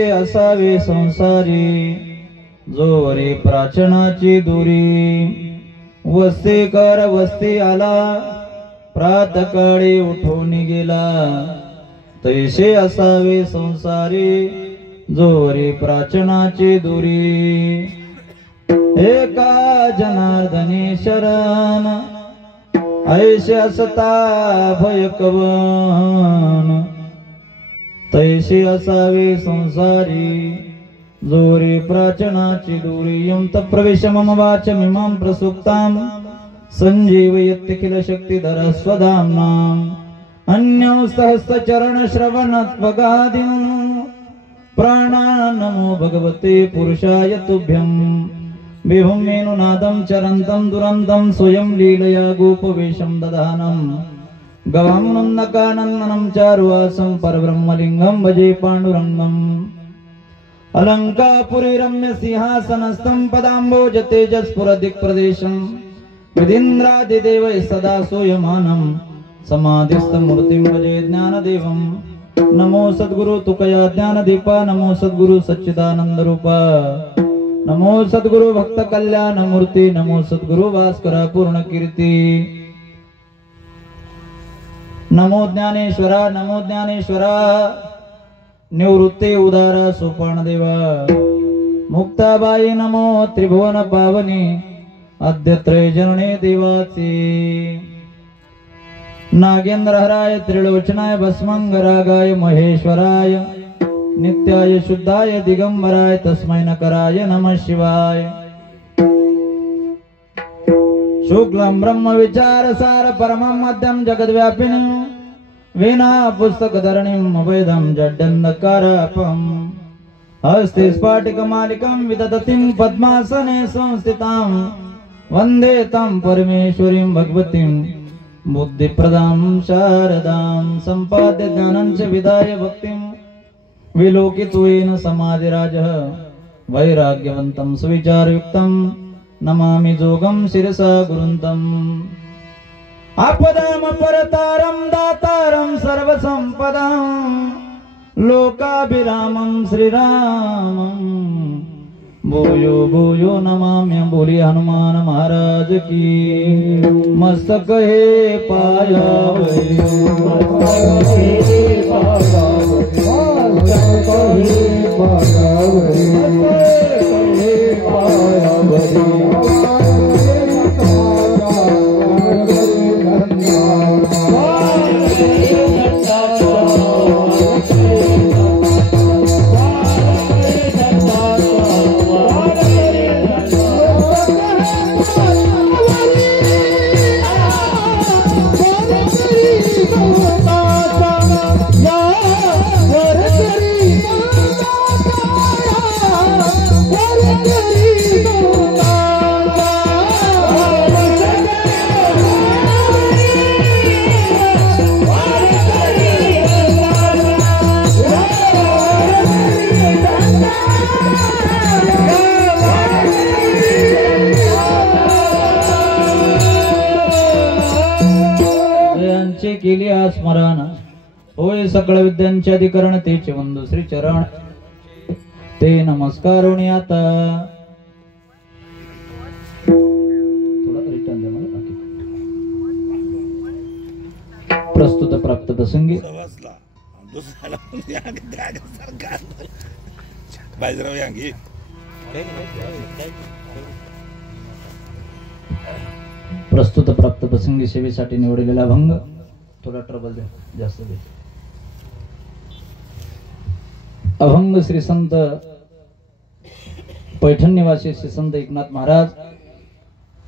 असावे संसारी जोरी प्राचनाची दुरी वस्ती कर वस्ती आला प्रातकाळी उठून गेला तैसे असावे संसारी जोरी प्राचनाची दुरी एका जनार्दनी शरण ऐसे असता भय कवन तैसे असावे संसारी जोरी प्राचनाची दुरी यंत प्रवेश मम वाचमिमां प्रसुप्तां संजीवयत्य किल शक्तिधर स्वधाम्नां अन्यं सहस्रचरण श्रवणत्वगादिं प्राणा नमो भगवते पुरुषाय तुभ्यं विभुमेनुनादं चरन्तं दुरन्तं स्वयं लीलया गोपवेशं दधानं गवां नन्दकानन्दनं चारुवासं परब्रह्मलिङ्गं भजे पाण्डुरङ्गम् अलङ्कापुरी रम्य सिंहासनस्थं पदाम्बोज तेजस्फुरदिक्प्रदेशं विधीन्द्रादिदेवैः सदा सूयमानं समाधिस्थमूर्तिं भजे ज्ञानदेवं नमो सद्गुरु तुकया ज्ञानदीपा नमो सद्गुरु सच्चिदानन्दरूपा नमो सद्गुरु भक्त कल्याण मूर्ति नमो सद्गुरु भास्करा पूर्ण कीर्ति नमो ज्ञानेश्वरा निवृत्ती उदारा सोपान देवा मुक्ताबाई नमो त्रिभुवन पावनी अद्य त्रयजनने देवाची नागेंद्र हराय त्रिलोचनाय भस्मंगरागाय महेश्वराय नित्याय शुद्धाय दिगंबराय तस्मै नकराय नमः शिवाय शुक्लम ब्रह्म विचार सार परमं मध्यम जगद्व्यापिनं वीणा पुस्तकधरणिं वेदं जड्डन्धकारापं हस्ते स्फाटिकमालिकां विदधतीं पद्मासने संस्थितां वन्दे तं परमेश्वरीं भगवतीं बुद्धिप्रदां शारदां सम्पाद्य ज्ञानं च विदाय भक्तिं विलोकित्वेन समाधिराजः वैराग्यवन्तं सुविचारयुक्तं नमामि जोगं शिरसा गुरुन्तम् आपदाम परतारं दातारं सर्वसंपदां लोकाभिरामं श्रीरामं भूयो भूयो नमाम्य बोली हनुमान महाराज की मस्तक हे पायावै केली स्मरण होय सकळ विद्यांचे अधिकरण तेचे वंदू श्री चरण ते नमस्कारोनी आता थोडा रिटर्न दे मला बाकी प्रस्तुत प्राप्त प्रसंगी प्रस्तुत प्राप्त प्रसंगी सेवेसाठी निवडलेला भंग थोड़ा ट्रबल दे जास्त दे अभंग श्री संत पैठण निवासी श्री संत एकनाथ महाराज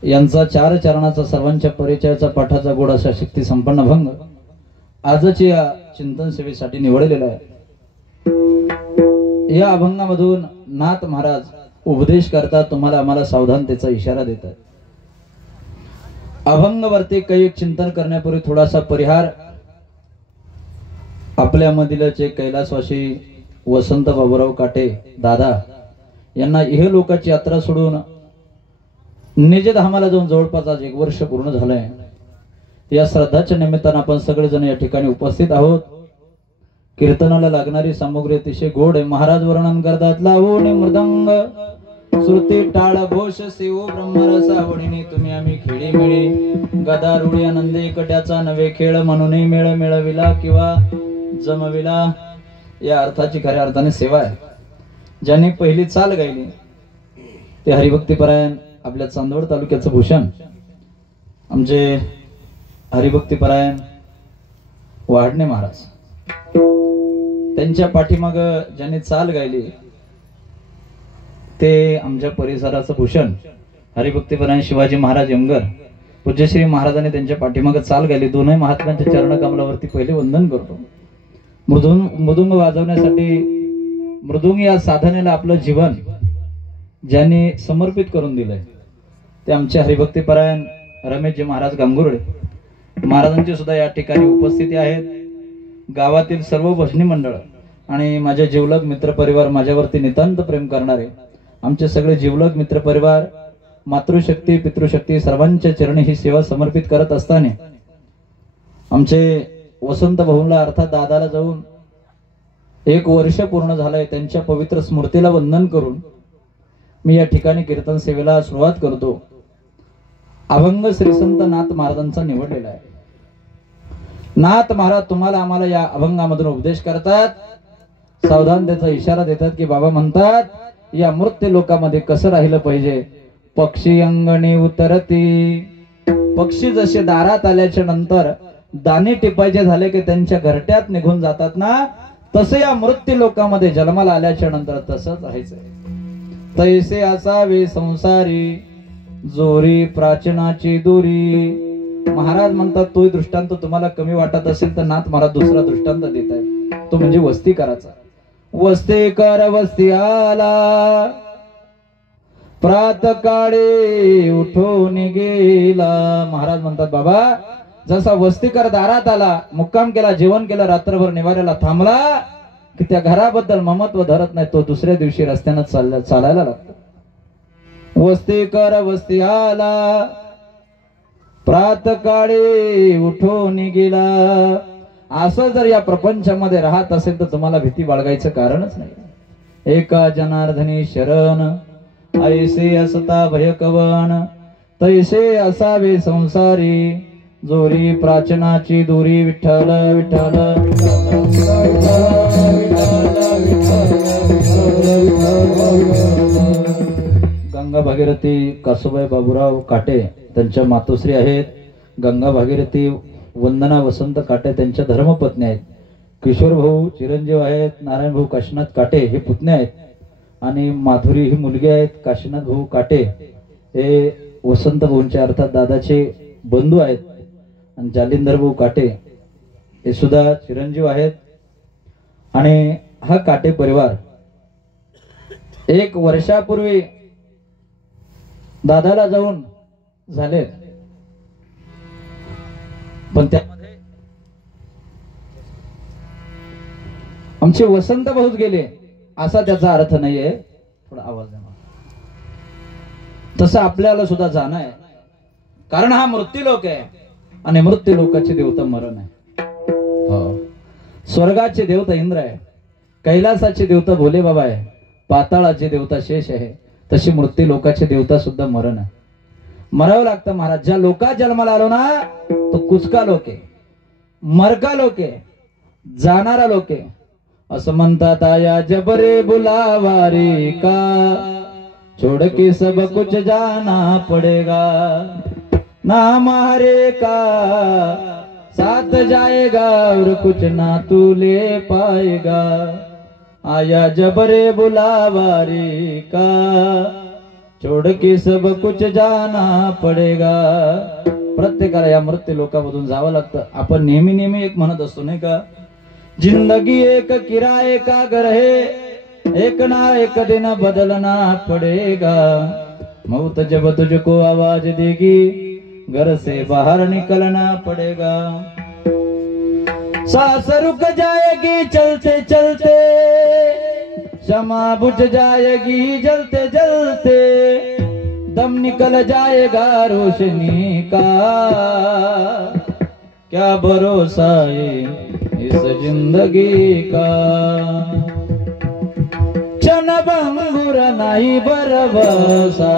यांचा चार चरणाचा सर्वांच्या परिचयाचा पाठाचा गोड असा शक्ती संपन्न भंग आजच्या या चिंतन सेवेसाठी निवडलेला आहे। या अभंगामधून नाथ महाराज उपदेश करतात, तुम्हाला आम्हाला सावधानतेचा इशारा देतात। अभंगवरती काही चिंतन करण्यापूर्वी थोडासा परिहार आपल्यामधील जे कैलासवासी वसंत बाबूराव काटे दादा यांना इह लोकाची यात्रा सोडून निजधामाला जाऊन जवळपास आज 1 वर्ष पूर्ण झालंय। या श्रद्धाच्या निमित्तानं आपण सगळेजण या ठिकाणी उपस्थित आहोत। कीर्तनाला लागणारी सामुग्री अतिशय गोड आहे. महाराज वर्णन करतात, लावून मृदंग श्रुती टाळ घोष शिव ब्रह्मरस आवडीने तुम्ही आम्ही खेळी मिळी गदा रुढी आनंद एकट्याचा नवे खेळ म्हणून मेळ मिळविला किंवा जमविला. या अर्थाची खऱ्या अर्थाने सेवा आहे. ज्यांनी पहिली चाल गायली ते हरिभक्तीपरायण आपल्या चांदवड तालुक्याचं भूषण आमचे हरिभक्तीपरायण वाढणे महाराज. त्यांच्या पाठीमाग ज्यांनी चाल गायली ते आमच्या परिसराचं भूषण हरिभक्तीपरायण शिवाजी महाराज यंगर पूज्यश्री महाराजांनी त्यांच्या पाठीमाग चाल गायली. दोनही महात्म्यांच्या चरणकमलावरती पहिले वंदन करतो. मृदुंग वाजवण्यासाठी मृदुंग या साधनेला आपलं जीवन ज्यांनी समर्पित करून दिलंय ते आमचे हरिभक्तीपरायण रमेशजी महाराज गांगुर्डे महाराजांची सुद्धा या ठिकाणी उपस्थिती आहेत. गावातील सर्व भजनी मंडळ आणि माझे जिवलग मित्र परिवार, माझ्यावरती नितांत प्रेम करणारे आमचे सगळे जिवलग मित्र परिवार, मातृशक्ती पितृशक्ती सर्वांच्या चरणी ही सेवा समर्पित करत असताना आमचे वसंत भाऊला अर्थात दादाला जाऊन 1 वर्ष पूर्ण झालंय. त्यांच्या पवित्र स्मृतीला वंदन करून मी या ठिकाणी कीर्तन सेवेला सुरुवात करतो. अभंग श्रीसंत नाथ महाराजांचा निवडलेला आहे. नाथ महाराज तुम्हाला आम्हाला या अभंगामधून उपदेश करतात, सावधानतेचा इशारा देतात की बाबा म्हणतात या मृत्यू लोकामध्ये कसं राहिलं पाहिजे. पक्षी अंगणी उतरती, पक्षी जसे दारात आल्याच्या नंतर दाणे टिपायचे झाले की त्यांच्या घरट्यात निघून जातात ना, तसे या मृत्यू लोकामध्ये जन्माला आल्याच्या नंतर तसंच राहायचंय. तैसे असावे संसारी जोरी प्राचनाची दुरी. महाराज म्हणतात तोही दृष्टांत तुम्हाला कमी वाटत असेल तर नाथ महाराज दुसरा दृष्टांत देत आहेत, तो म्हणजे वस्ती करायचा. वस्ती कर वस्ती आला प्रातकाळी उठून गेला. महाराज म्हणतात बाबा जसा वस्तीकर दारात आला, मुक्काम केला, जेवण केलं, रात्रभर निवाऱ्याला थांबला की त्या घराबद्दल ममत्व धरत नाही, तो दुसऱ्या दिवशी रस्त्यानं चालायला लागतो. वस्तीकर वस्ती आला प्रातकाळी उठून गेला. असं जर या प्रपंचामध्ये राहत असेल तर तुम्हाला भीती बाळगायचं कारणच नाही. एका जनार्दनी शरण ऐसे असता भय कवन, तैसे असावे संसारी जोरी प्राचनाची दुरी. विठ्ठल विठ्ठल गंगा भागीरथी कासुबाई बाबूराव काटे त्यांच्या मातोश्री आहेत. गंगा भागीरथी वंदना वसंत काटे त्यांच्या धर्मपत्नी आहेत. किशोर भाऊ चिरंजीव आहेत. नारायण भाऊ काशीनाथ काटे हे पुतणे आहेत आणि माधुरी ही मुलगी आहेत. काशीनाथ भाऊ काटे हे वसंत भाऊंचे अर्थात दादाचे बंधू आहेत. आणि जालिंदर भाऊ काटे हे सुद्धा चिरंजीव आहेत. आणि हा काटे परिवार 1 वर्षापूर्वी दादाला जाऊन झाले, पण त्यामध्ये आमचे वसंत भाऊच गेले असा त्याचा अर्थ नाहीये. थोडा आवाज द्या. तसं आपल्याला सुद्धा जाणं आहे, कारण हा मृत्यूलोक आहे आणि मृत्यू लोकाचे देवता मरण आहे. स्वर्गाचे देवता इंद्र आहे, कैलासाचे देवता भोले बाबा आहे, पाताळाचे देवता शेष आहे. तशी मृत्यू लोकाचे देवता सुद्धा मरण आहे. मरावं लागतं महाराज. ज्या लोकात जन्माला आलो ना तो कुचका लोक आहे, मरका लोक आहे, जाणारा लोक आहे. असं म्हणतात आया जबरे बुलावारी का छोड़ के सब कुछ जाना पड़ेगा, नाम हरे का साथ जाएगा और कुछ ना तू ले पाएगा. आया जबरे बुलावारी का छोड़ के सब कुछ जाना पडेगा. प्रत्येकाला या मृत्यू लोकामधून जावं लागतं. आपण नेहमी नेहमी एक म्हणत असतो नाही का, जिंदगी एक किराए का घर है, एक ना एक दिन बदलना पड़ेगा. मौत जब तुझको आवाज देगी घर से बाहर निकलना पड़ेगा. सांस रुक जाएगी चलते चलते, क्षमा बुझ जाएगी जलते जलते, दम निकल जाएगा रोशनी का. क्या भरोसा है इस जिंदगी का क्षणभंगुर नाही बरवसा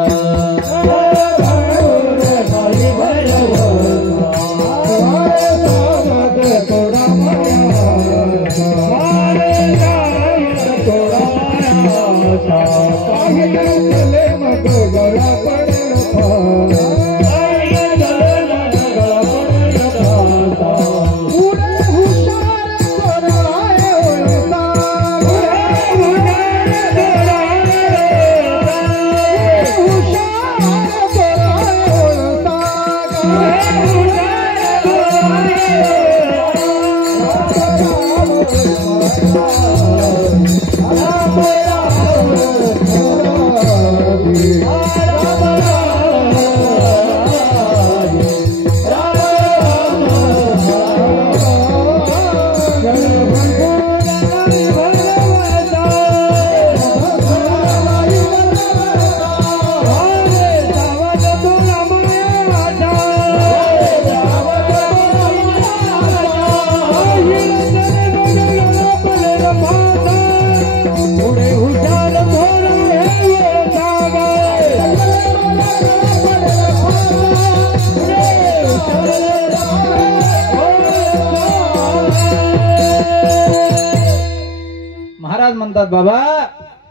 म्हणतात बाबा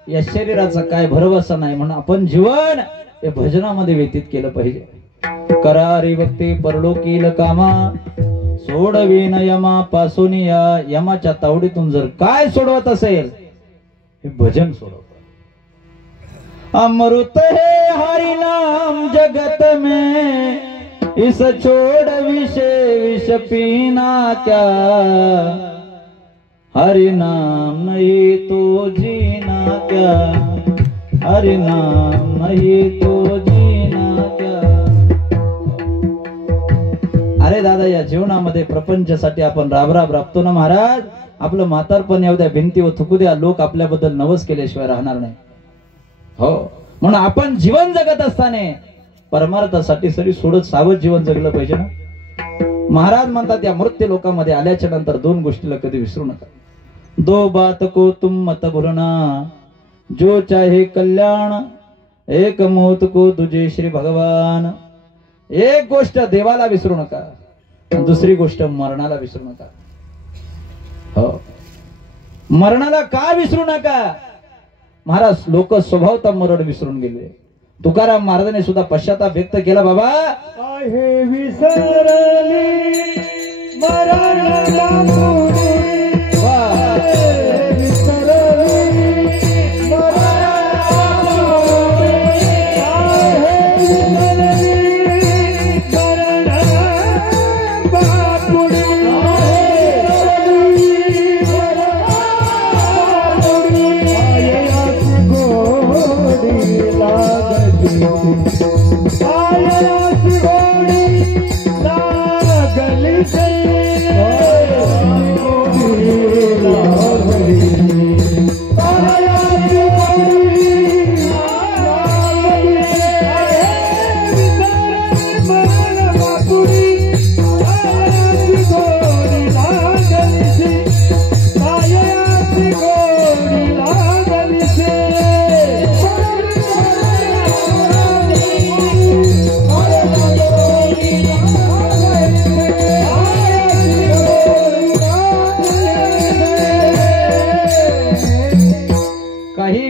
या शरीराचा काय भरवसा नाही म्हणून आपण जीवन हे भजनामध्ये व्यतीत केलं पाहिजे। करारी भक्ती परलोकील कामा सोडविन यमा पासून या यमाच्या तावडीतून जर काय सोडवत असेल हे भजन सोडवत। अमृत है हरि नाम जगत में इस छोड़ विषय विष पीना क्या हरि नाम नहीं तो जीना क्या हरि नाम नहीं तो जीना क्या। अरे दादा या जीवनामध्ये प्रपंचासाठी आपण राबराब राबतो ना महाराज, आपलं म्हातारपण येऊ द्या भिंतीवर थुकू द्या, लोक आपल्याबद्दल नवस केल्याशिवाय राहणार नाही। हो म्हणून आपण जीवन जगत असताना परमार्थासाठी सरी सोडत सावध जीवन जगलं पाहिजे ना। महाराज म्हणतात या मृत्यू लोकांमध्ये आल्याच्या नंतर दोन गोष्टीला कधी विसरू नका। दो बात को तुम मत भूलना जो चाहे कल्याण, एक मौत को तुझे श्री भगवान। एक गोष्ट देवाला विसरू नका, दुसरी गोष्ट मरणाला विसरू नका। हो मरणाला का विसरू नका महाराज, लोक स्वभावता मरण विसरून गेले। तुकाराम महाराजांनी सुद्धा पश्चाताप व्यक्त केला, बाबा आहे विसरली मरणाला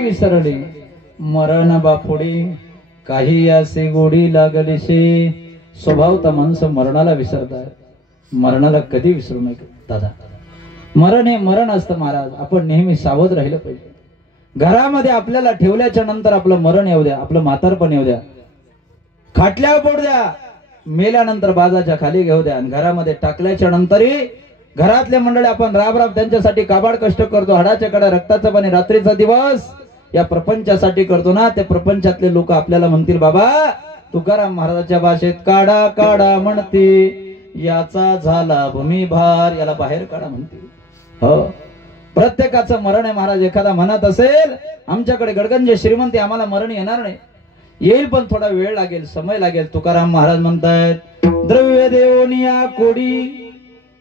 विसरली मरण बापुडी काही असे गोडी लागलीशी। स्वभावता माणसं मरणाला विसरतात, मरणाला कधी विसरू नये दादा। मरण हे मरण असतं महाराज, आपण नेहमी सावध राहिलं पाहिजे। घरामध्ये आपल्याला ठेवल्याच्या नंतर आपलं मरण येऊ द्या, आपलं म्हातारपण येऊ द्या, खाटल्यावर पडू द्या, मेल्यानंतर बाजाच्या खाली घेऊ द्या, आणि घरामध्ये टाकल्याच्या नंतरही घरातले मंडळी आपण राब राब त्यांच्यासाठी काबाड कष्ट करतो, हाडाच्या कडा रक्ताचं पाणी रात्रीचा दिवस या प्रपंचासाठी करतो ना। त्या प्रपंचातले लोक आपल्याला म्हणतील, बाबा तुकाराम महाराजाच्या भाषेत काढा काढा म्हणते, याचा झाला भूमिभार, याला बाहेर काढा म्हणते। हो प्रत्येकाचं मरण आहे महाराज। एखादा म्हणत असेल आमच्याकडे गडगंजे श्रीमंती, आम्हाला मरण येणार नाही, येईल पण थोडा वेळ लागेल, समय लागेल। तुकाराम महाराज म्हणतायत, द्रव्य देवनिया कोडी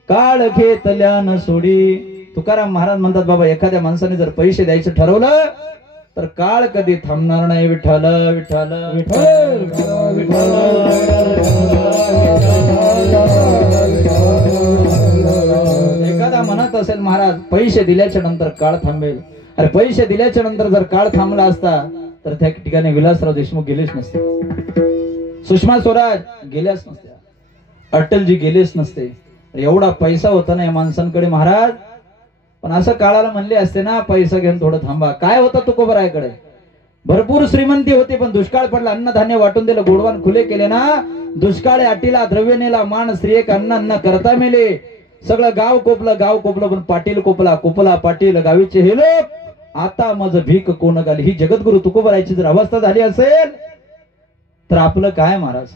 काळ घेतल्या न सोडी. तुकाराम महाराज म्हणतात बाबा एखाद्या माणसाने जर पैसे द्यायचं ठरवलं तर काळ कधी थांबणार नाही. विठ्ठल विठ्ठल एखादा म्हणत असेल महाराज पैसे दिल्याच्या नंतर काळ थांबेल. अरे पैसे दिल्याच्या नंतर जर काळ थांबला असता तर त्या ठिकाणी विलासराव देशमुख गेलेच नसते, सुषमा स्वराज गेल्याच नसत्या, अटलजी गेलेच नसते. एवढा पैसा होता ना या माणसांकडे महाराज. पण असं काळाला म्हणले असते ना पैसा घेऊन थोडं थांबा. काय होतं तुकोबरायकडे? भरपूर श्रीमंती होती पण दुष्काळ पडला, अन्नधान्य वाटून दिलं, गोडवान खुले केले ना. दुष्काळे अटीला द्रव्य नेला, मान स्त्रियेक अन्न करता मेले. सगळं गाव कोपलं पण पाटील कोपला पाटील गावीचे हे लोक. आता मज भीक कोण गाली. ही जगद्गुरु तुकोबरायची जर अवस्था झाली असेल तर आपलं काय महाराज?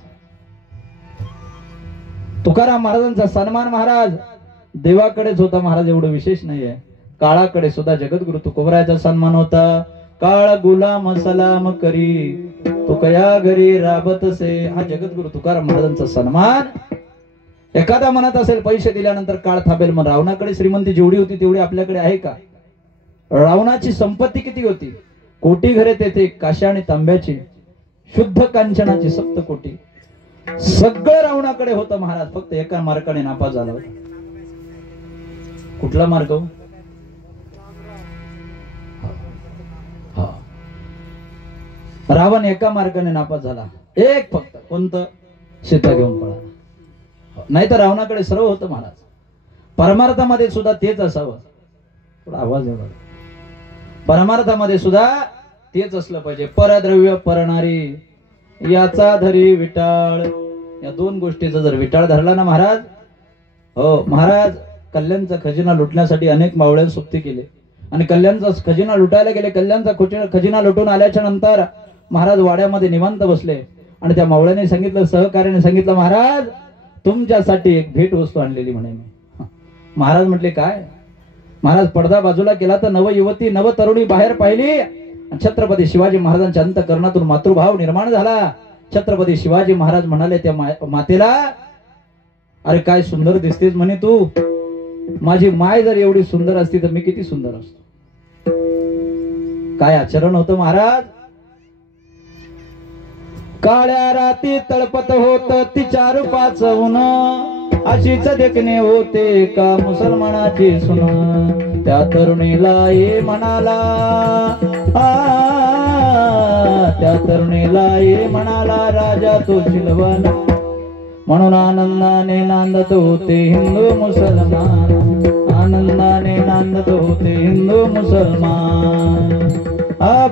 तुकाराम महाराजांचा सन्मान महाराज देवाकडेच होता महाराज, एवढं विशेष नाहीये. काळाकडे सुद्धा जगद्गुरु तुकोबरायचा सन्मान होता. काळ गुलाम सलाम करी तुकया घरी राबतसे. हा जगद्गुरु तुकाराम महाराजांचा सन्मान. एखादा म्हणत असेल पैसे दिल्यानंतर काळ थांबेल, मग रावणाकडे श्रीमंती जेवढी होती तेवढी आपल्याकडे आहे का? रावणाची संपत्ती किती होती? कोटी घरे तेथे काश्या आणि तांब्याची, शुद्ध कांचनाची 7 कोटी. सगळं रावणाकडे होतं महाराज. फक्त एका मार्गाने नापास झाला होता. कुठला मार्ग? रावण एका मार्गाने नापास झाला, एक फक्त. कोणतं? सीता घेऊन पळाला. नाही तर रावणाकडे सर्व होतं महाराज. परमार्थामध्ये सुद्धा तेच असावं. थोडा आवाज एवढा. परमार्थामध्ये सुद्धा तेच असलं पाहिजे. परद्रव्य परणारी याचा धरी विटाळ. या 2 गोष्टीचा जर विटाळ धरला ना महाराज, हो महाराज, कल्याणचा खजिना लुटण्यासाठी अनेक मावळ्यांनी सुप्ती केली आणि कल्याणचा खजिना लुटायला गेले. कल्याणचा खजिना लुटून आल्याच्या नंतर महाराज वाड्यामध्ये निवांत बसले आणि त्या मावळ्याने सांगितलं, सहकार्याने सांगितलं, महाराज तुमच्यासाठी एक भेट वस्तू आणलेली म्हणे मी. महाराज म्हटले काय? महाराज पडदा बाजूला केला तर नव युवती नव तरुणी बाहेर पाहिली. छत्रपती शिवाजी महाराजांच्या अंतःकरणातून मातृभाव निर्माण झाला. छत्रपती शिवाजी महाराज म्हणाले त्या मातेला, अरे काय सुंदर दिसतेस म्हणे तू. माझी माय जर एवढी सुंदर असती तर मी किती सुंदर असतो. काय आचरण होतं महाराज. काळ्या राती तळपत होत तिच्या रूपाचं ऊन, अशीच देखणे होते का मुसलमानाची सुन. त्या तरुणीला ये म्हणाला, त्या तरुणीला ये म्हणाला राजा तो शिलवान. म्हणून आनंदाने नांदत होते हिंदू मुसलमान, आनंदाने नांदत होते हिंदू मुसलमान.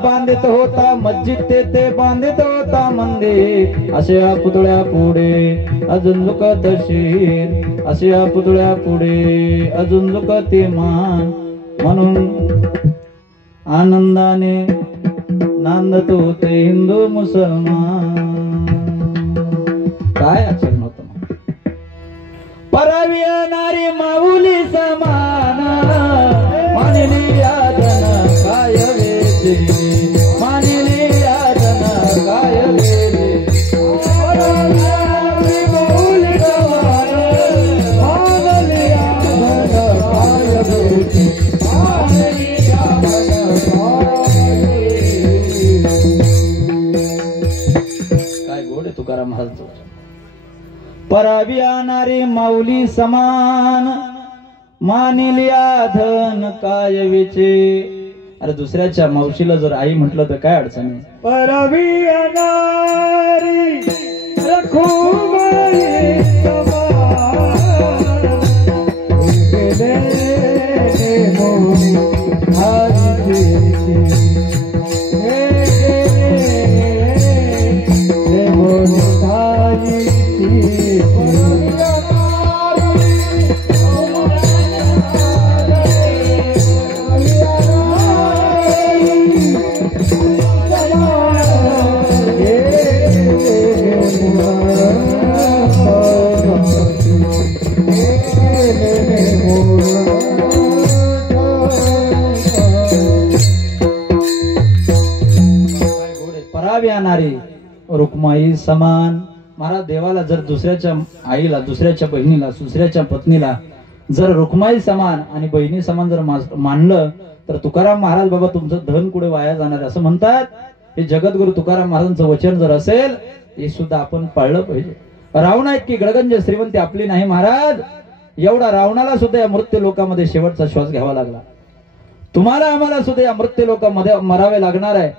बांधित होता मस्जिद तेथे बांधित होता मंदिर, अशा पुतळ्या पुढे अजून लुकत शीर, अशा पुतळ्या पुढे अजून लुकते मान. म्हणून आनंदाने नांदत होते हिंदू मुसलमान. काय आचरण होतं? परावी येणारी माऊली समान, मानली यादन काय वेचे, मानली यादन काय वेचे. परावी माऊली समान, मानली यादन काय वेचे, मानली यादन काय गोड आहे तुकाराम महाराज. परावी येणारी माऊली समान, मानिल्या धन काय विचे. अरे दुसऱ्याच्या मावशीला जर आई म्हटलं तर काय अडचण आहे. परवी येणारी रखुमाई समान, रुक्माई समान. महाराज देवाला जर दुसऱ्याच्या आईला, दुसऱ्याच्या बहिणीला, दुसऱ्याच्या पत्नीला जर रुक्माई समान आणि बहिणी समान जर मानलं तर तुकाराम महाराज बाबा तुमचं धन कुठे वाया जाणार आहे असं म्हणतात. हे जगद्गुरु तुकाराम महाराजांचं वचन जर असेल हे सुद्धा आपण पाळलं पाहिजे. रावणा इतकी गडगंज श्रीमंती आपली नाही महाराज. एवढा रावणाला सुद्धा या मृत्यू लोकांमध्ये शेवटचा श्वास घ्यावा लागला. तुम्हाला आम्हाला सुद्धा या मृत्यू लोकांमध्ये मरावे लागणार आहे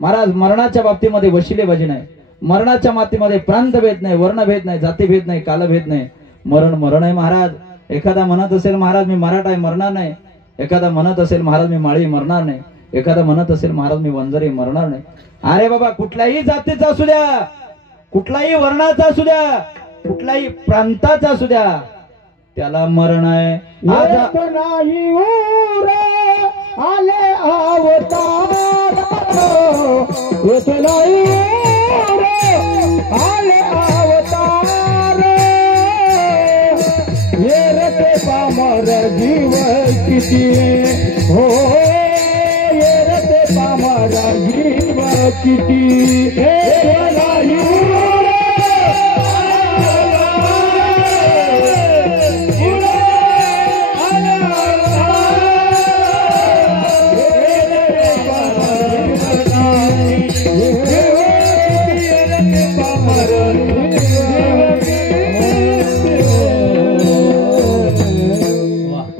महाराज. मरणाच्या बाबतीमध्ये वशिलेबाजी नाही. मरणाच्या मातीमध्ये प्रांतभेद नाही, वर्णभेद नाही, जातीभेद नाही, कालभेद नाही. मरण मरण आहे महाराज. एखादा म्हणत असेल महाराज मी मराठा आहे, मरणार नाही. एखादा म्हणत असेल महाराज मी माळी, मरणार नाही. एखादा म्हणत असेल महाराज मी वंजारी, मरणार नाही. अरे बाबा कुठल्याही जातीचा असू द्या, कुठलाही वर्णाचा असू द्या, कुठल्याही प्रांताचा असू द्या, त्याला मरण आहे. एक नाही उर आले अवतार, एक नाही उर आले अवतार. येरते पामर जीव किती हो, येरते पामर जीव किती. एक नाही उर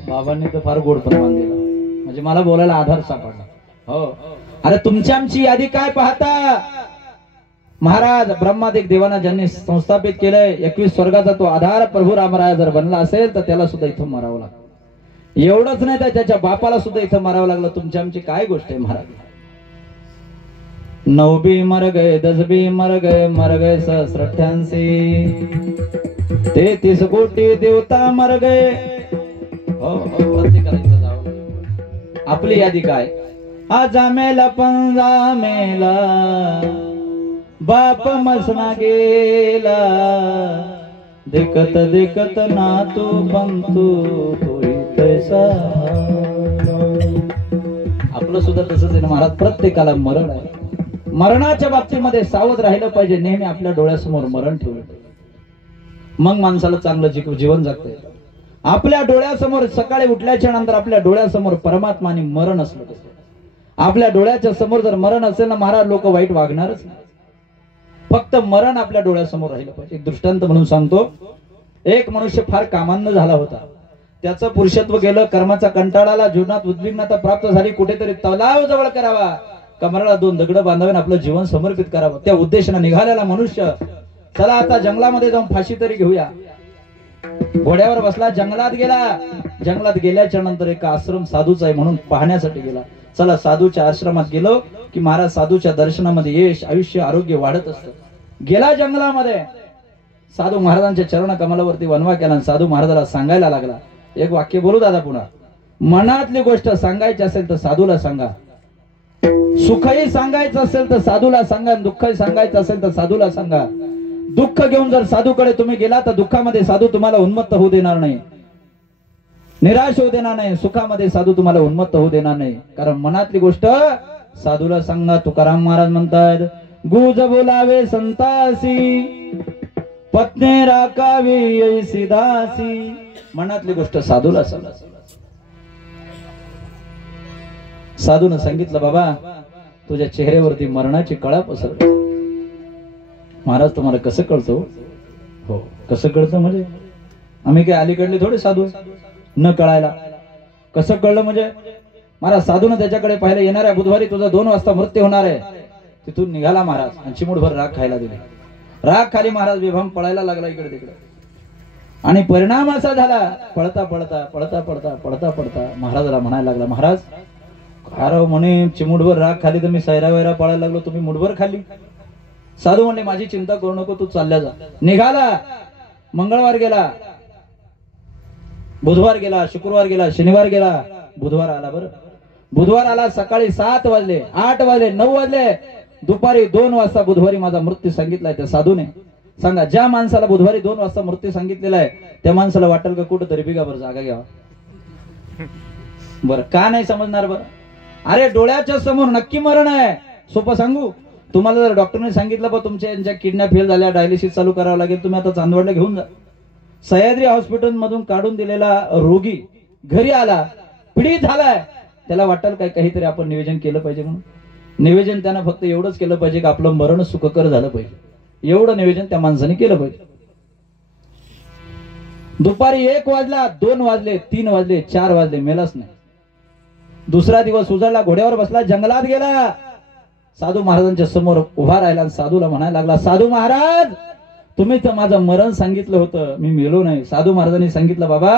बाबांनी तर फार गोड प्रमाण दिला, म्हणजे मला बोलायला आधार सापडला. हो अरे तुमची आमची यादी काय पाहता महाराज. ब्रह्मादिक देवांना ज्यांनी संस्थापित केलंय 21 स्वर्गाचा तो आधार प्रभू रामराया जर बनला असेल तर त्याला सुद्धा इथं मरावं लागलं. एवढंच नाही तर त्याच्या बापाला सुद्धा इथं मरावं लागलं. तुमची आमची काय गोष्ट आहे महाराज. 9 भी मर गए, 10 भी मर गए सहस्र 33 कोटी देवता मर गए. प्रत्येकाला जावं लागेल. आपली यादी काय. आजा मेला पंजा मेला, बाप मसना गेला, देखत देखत नातू पंतू तोही तैसा. आपलं सुद्धा तसंच आहे महाराज. प्रत्येकाला मरण आहे. मरणाच्या बाबतीमध्ये सावध राहिलं पाहिजे. नेहमी आपल्या डोळ्यासमोर मरण ठेवलं पाहिजे. मग माणसाला चांगलं जीवन जगता येतं. आपल्या डोळ्यासमोर सकाळी उठल्याच्या नंतर आपल्या डोळ्यासमोर परमात्मा आणि मरण असलं पाहिजे. आपल्या डोळ्याच्या समोर जर मरण असेल ना महाराज लोक वाईट वागणारच नाही. फक्त मरण आपल्या डोळ्यासमोर राहिलं पाहिजे. एक दृष्टांत म्हणून सांगतो. एक मनुष्य फार कामांना झाला होता. त्याचं पुरुषत्व गेलं, कर्माचा कंटाळाला, जीवनात उद्विग्नता प्राप्त झाली. कुठेतरी तलाव जवळ करावा, कमराला 2 दगड बांधावे, आपलं जीवन समर्पित करावं. त्या उद्देशाने निघालेला मनुष्य चला आता जंगलामध्ये जाऊन फाशी तरी घेऊया. घोड्यावर बसला, जंगलात गेला. जंगलात गेल्याच्या नंतर एक आश्रम साधूचा आहे म्हणून पाहण्यासाठी गेला. चला साधूच्या आश्रमात गेलो की महाराज साधूच्या दर्शनामध्ये यश, आयुष्य, आरोग्य वाढत असतं. गेला जंगलामध्ये, साधू महाराजांच्या चरण कमलावरती वनवा केला. साधू महाराजाला सांगायला लागला. एक वाक्य बोलू दादा पुन्हा. मनातली गोष्ट सांगायची असेल तर साधूला सांगा. सुखही सांगायचं असेल तर साधूला सांगा. दुःखही सांगायचं असेल तर साधूला सांगा. दुःख घेऊन जर साधूकडे तुम्ही गेला तर दुःखामध्ये साधू तुम्हाला उन्मत्त होऊ देणार नाही, निराश होऊ देणार नाही. सुखामध्ये साधू तुम्हाला उन्मत्त होऊ देणार नाही. कारण मनातली गोष्ट साधूला सांगा. तुकाराम महाराज म्हणतात, गुज बोलावे संतासी, पत्नी राखावी ऐसी दासी. मनातली गोष्ट साधूला सांगा. साधूनं सांगितलं, बाबा तुझ्या चेहऱ्यावरती मरणाची कळा पसरली. महाराज तुम्हाला कसं कळतं हो. कसं कळतं म्हणजे आम्ही काय अलीकडले थोडे साधू न कळायला. कसं कळलं म्हणजे महाराज साधूनं त्याच्याकडे पाहिलं. येणाऱ्या बुधवारी तुझा 2 वाजता मृत्यू होणार आहे. तिथून निघाला महाराज आणि चिमूटभर राग खायला दिले. राग खाली महाराज बेभान पळायला लागला इकडे तिकडे. आणि परिणाम असा झाला, पळता पळता पळता पळता पळता पळता महाराजाला म्हणायला लागला, महाराज अरे म्हणे चिमूटभर राग खाली तर मी सैरा वैरा पळायला लागलो, तुम्ही मुठभर खाली. साधू म्हणले माझी चिंता करू नको, तू चालल्या जा. निघाला. मंगळवार गेला, बुधवार गेला, शुक्रवार गेला, शनिवार गेला, बुधवार आला. बरं बुधवार आला. सकाळी 7 वाजले, 8 वाजले, 9 वाजले. दुपारी 2 वाजता बुधवारी माझा मृत्यू सांगितलाय त्या साधूने. सांगा ज्या माणसाला बुधवारी 2 वाजता मृत्यू सांगितलेला आहे त्या माणसाला वाटेल का कुठं तरी बिगाभर जागा घ्यावा. बरं का नाही समजणार. बरं अरे डोळ्याच्या समोर नक्की मरण आहे. सोपं सांगू तुम्हाला. जर डॉक्टरने सांगितलं बा तुमच्या यांच्या किडन्या फेल झाल्या, डायलिसिस चालू करावं लागेल, तुम्ही आता चांदवडला घेऊन जा. सह्याद्री हॉस्पिटल मधून काढून दिलेला रोगी घरी आला, पीडित झालाय, त्याला वाटेल काय काहीतरी आपण नियोजन केलं पाहिजे म्हणून. नियोजन त्यानं फक्त एवढंच केलं पाहिजे की आपलं मरण सुखकर झालं पाहिजे, एवढं नियोजन त्या माणसाने केलं पाहिजे. दुपारी 1 वाजला, 2 वाजले, 3 वाजले, 4 वाजले, मेलाच नाही. दुसरा दिवस उजाडला, घोड्यावर बसला, जंगलात गेला, साधू महाराजांच्या समोर उभा राहिला आणि साधूला म्हणायला लागला, साधू महाराज, तुम्ही तर माझं मरण सांगितलं होतं, मी मेलो नाही. साधू महाराजांनी सांगितलं, बाबा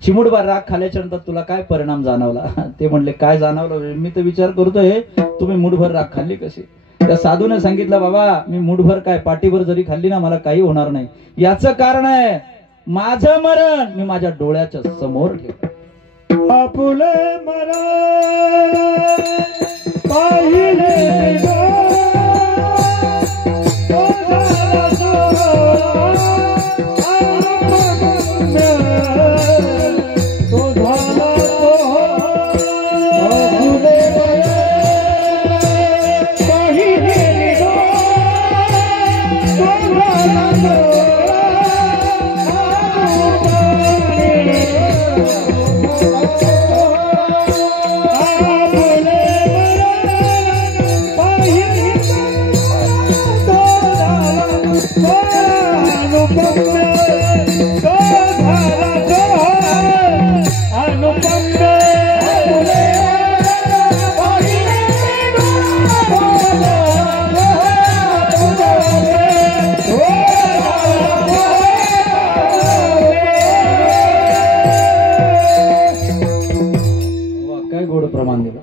चिमुडभर राग खाल्याच्या नंतर तुला काय परिणाम जाणवला? ते म्हणले, काय जाणवलं? मी तर विचार करतोय तुम्ही मुठभर राग खाल्ली कशी? त्या साधूने सांगितलं, बाबा मी मुठभर काय, पाठीभर जरी खाल्ली ना मला काही होणार नाही. याचं कारण आहे माझं मरण मी माझ्या डोळ्याच्या समोर ठेवलं. आपुले मरण पाहिले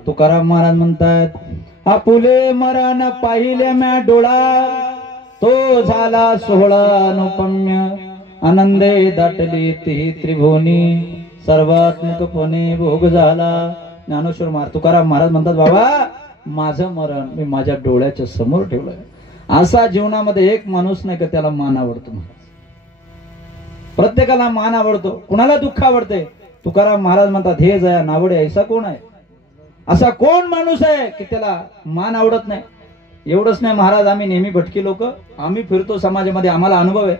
तुकाराम महाराज म्हणतात, आपुले मरण पाहिले म्या डोळा, तो झाला सोहळा अनुपम्य, आनंदे दाटली ती त्रिभुवनी, सर्वात्मकपणे भोग झाला. ज्ञानेश्वर महाराज तुकाराम महाराज म्हणतात, बाबा माझं मरण मी माझ्या डोळ्याच्या समोर ठेवलंय. असा जीवनामध्ये एक माणूस नाही का त्याला मान आवडतो. प्रत्येकाला मान आवडतो, कुणाला दुःख आवडते. तुकाराम महाराज म्हणतात, हे जया नावडे ऐसा कोण आहे? असा कोण माणूस आहे की त्याला मान आवडत नाही? एवढंच नाही महाराज, आम्ही नेहमी भटकी लोक, आम्ही फिरतो समाजामध्ये, आम्हाला अनुभव आहे.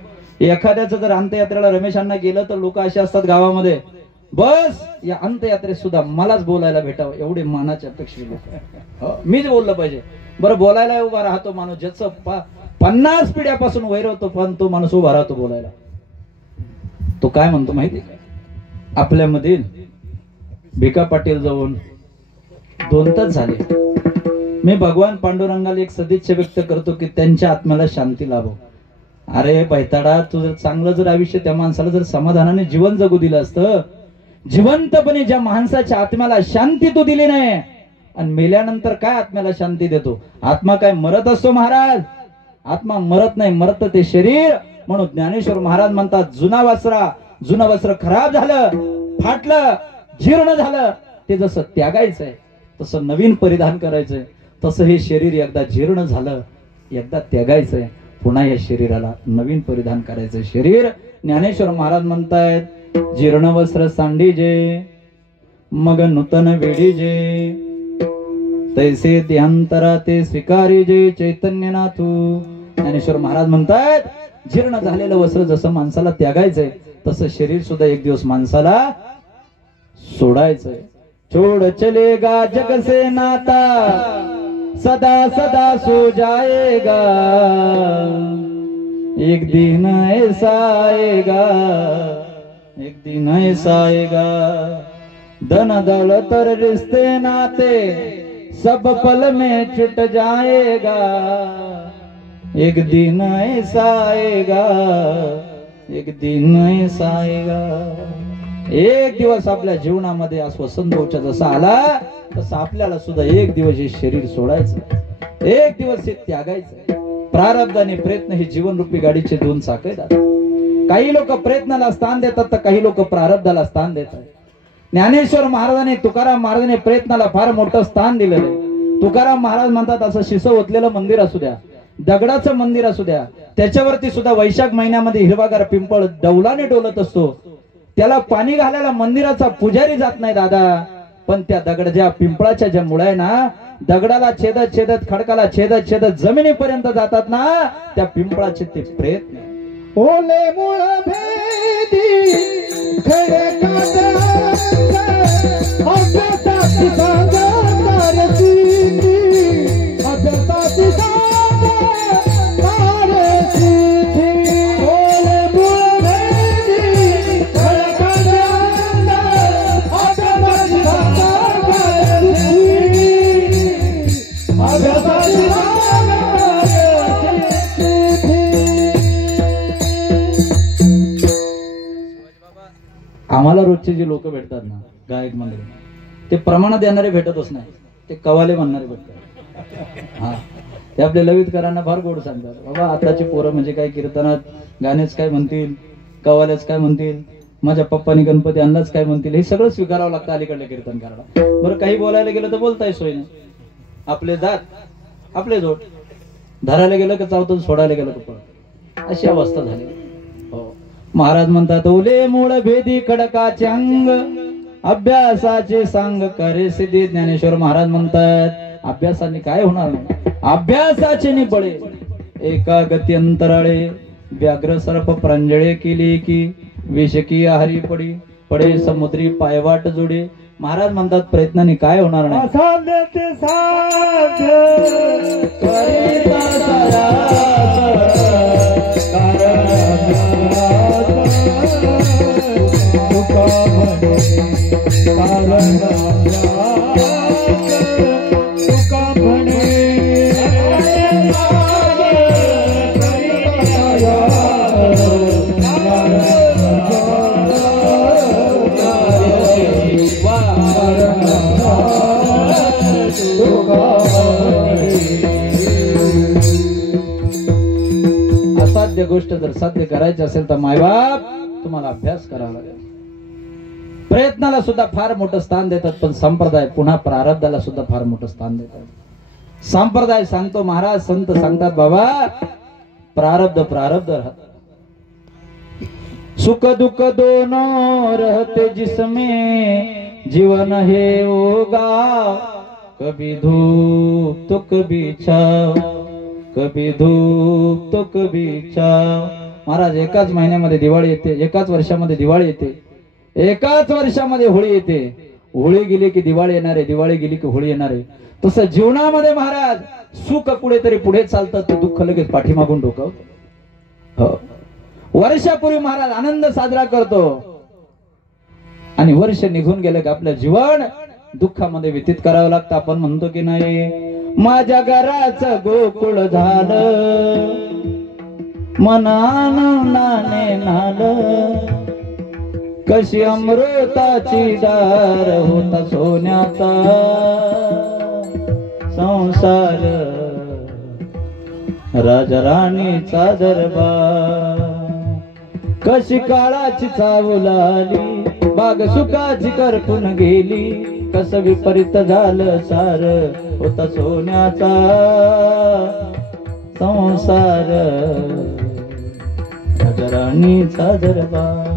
एखाद्याचं जर अंत्ययात्रेला रमेशांना गेलं तर लोक असे असतात गावामध्ये, बस या अंत्ययात्रेत सुद्धा मलाच बोलायला भेटावं एवढे मानाचे अपेक्षित, मीच बोललं पाहिजे. बरं बोलायला उभा राहतो माणूस ज्याचं 50 पिढ्यापासून वैर होतो, पण तो माणूस उभा राहतो बोलायला. तो काय म्हणतो माहिती का? आपल्यामधील भिका पाटील जाऊन 2 तास झाले, मी भगवान पांडुरंगाला एक सदिच्छा व्यक्त करतो की त्यांच्या आत्म्याला शांती लाभो. अरे बैताडा, तू जर चांगलं जर आयुष्य त्या माणसाला जर समाधानाने जीवन जगू दिलं असतं, जिवंतपणे ज्या माणसाच्या आत्म्याला शांती तू दिली नाही, आणि मेल्यानंतर काय आत्म्याला शांती देतो? आत्मा काय मरत असतो महाराज? आत्मा मरत नाही, मरत ते शरीर. म्हणून ज्ञानेश्वर महाराज म्हणतात, जुनं वस्त्र खराब झालं, फाटलं, जीर्ण झालं, ते जसं त्यागायचंय तसं नवीन परिधान करायचंय. तसं हे शरीर एकदा जीर्ण झालं, एकदा त्यागायचंय, पुन्हा या शरीराला नवीन परिधान करायचंय. शरीर ज्ञानेश्वर महाराज म्हणतायत, जीर्ण वस्त्र सांडीजे मग नूतन वेडीजे, तैसे देहांतरा ते स्वीकारीजे चैतन्यनाथू. ज्ञानेश्वर महाराज म्हणतायत, जीर्ण झालेलं वस्त्र जसं माणसाला त्यागायचंय तसं शरीर सुद्धा एक दिवस माणसाला सोडायचंय. छोड़ चलेगा जग से नाता, सदा सदा सो जाएगा, एक दिन ऐसा आएगा, एक दिन ऐसा आएगा, धन दौलत रिश्ते नाते सब पल में छुट जाएगा, एक दिन ऐसा आएगा, एक दिन ऐसा आएगा. एक दिवस आपल्या जीवनामध्ये वसंतोच्या जसा आला तसं आपल्याला सुद्धा एक दिवस हे शरीर सोडायचं, एक दिवस हे त्यागायचं. प्रारब्ध आणि प्रयत्न हे जीवनरूपी गाडीचे 2 चाक आहेत. काही लोक प्रयत्नाला स्थान देतात तर काही लोक प्रारब्धाला स्थान देतात. ज्ञानेश्वर महाराजांनी, तुकाराम महाराजांनी प्रयत्नाला फार मोठं स्थान दिलेलं आहे. तुकाराम महाराज म्हणतात, असं शिसं ओतलेलं मंदिर असू द्या, दगडाचं मंदिर असू द्या, त्याच्यावरती सुद्धा वैशाख महिन्यामध्ये हिरवागार पिंपळ डौलाने डोलत असतो. त्याला पाणी घालायला मंदिराचा पुजारी जात नाही दादा, पण त्या दगडाच्या पिंपळाच्या ज्या मुळा आहे ना, दगडाला छेदत छेदत, खडकाला छेदत छेदत जमिनीपर्यंत जातात ना, त्या पिंपळाचे ते प्रयत्न. ओले मुळ भेदी खडकाचा अभ्यासाची सांगणार सिद्धी अभ्यासाची सांगणार सिद्धी ओले मुळ भेदी खडकाचा अभ्यासाची सांगणार सिद्धी अभ्यासाची आम्हाला रोजचे जे लोक भेटतात ना गायक मंडळी ते प्रमाणात येणारे भेटतच नाही, ते कवाले म्हणणारे भेटतात. हा ते आपल्या ललितकरांना फार गोड सांगतात, बाबा आताची पोरं म्हणजे काय कीर्तनात गाणेच काय म्हणतील, कवालेच काय म्हणतील, माझ्या पप्पानी गणपती आणलाच काय म्हणतील, हे सगळं स्वीकारावं लागतं अलीकडल्या कीर्तनकाराला. बरं काही बोलायला गेलं तर बोलताय सोय नाही, आपले जात आपले जोड, धरायला गेलं का चावतं, सोडायला गेलं का पळ, अशी अवस्था झाली. महाराज म्हणतात ओले मूळ भेदी खडकाचे अंग अभ्यासाचे सांग करे सिद्धी. ज्ञानेश्वर महाराज म्हणतात अभ्यासाने काय होणार नाही, अभ्यासाचे निबळे एका गती अंतराळे व्याघ्र सर्प प्रांजळे केली की विषकी आहारी पडी पडे समुद्री पायवाट जोडे. महाराज म्हणतात प्रयत्नाने काय होणार नाही, असाध्य ते साध्य करिता सारा तुका म्हणे असाध्य गोष्ट जर साध्य करायची असेल तर मायबाप तुम्हाला अभ्यास करावा लागेल. प्रयत्नाला सुद्धा फार मोठं स्थान देतात, पण संप्रदाय पुन्हा प्रारब्धाला सुद्धा फार मोठं स्थान देतात. संप्रदाय सांगतो महाराज संत सांगतात बाबा प्रारब्ध प्रारब्ध राहत, सुख दुख दोनों रहते जिसमें जीवन है होगा, कभी धूप तो कभी छाव, कभी धूप तो कभी छाव. महाराज एकाच महिन्यामध्ये दिवाळी येते, एकाच वर्षामध्ये दिवाळी येते, एकाच वर्षामध्ये होळी येते, होळी गेली की दिवाळी येणार आहे, दिवाळी गेली की होळी येणार आहे. तसं जीवनामध्ये महाराज सुख कुठेतरी पुढे चालतं, ते दुःख लगेच पाठीमागून डोकावतं. वर्षापूर्वी महाराज आनंद साजरा करतो आणि वर्ष निघून गेले की आपलं जीवन दुःखामध्ये व्यतीत करावं लागतं. आपण म्हणतो की नाही माझ्या घराचं गोकुळ झालं मन आनंदाने नालं, कशी अमृताची दार होता सोन्याचा संसार, राजा राणीचा दरबार, कशी काळाची चावल आली बाग सुखाची करपून गेली, कस विपरीत झालं सार होता सोन्याचा संसार, राजा राणीचा दरबार.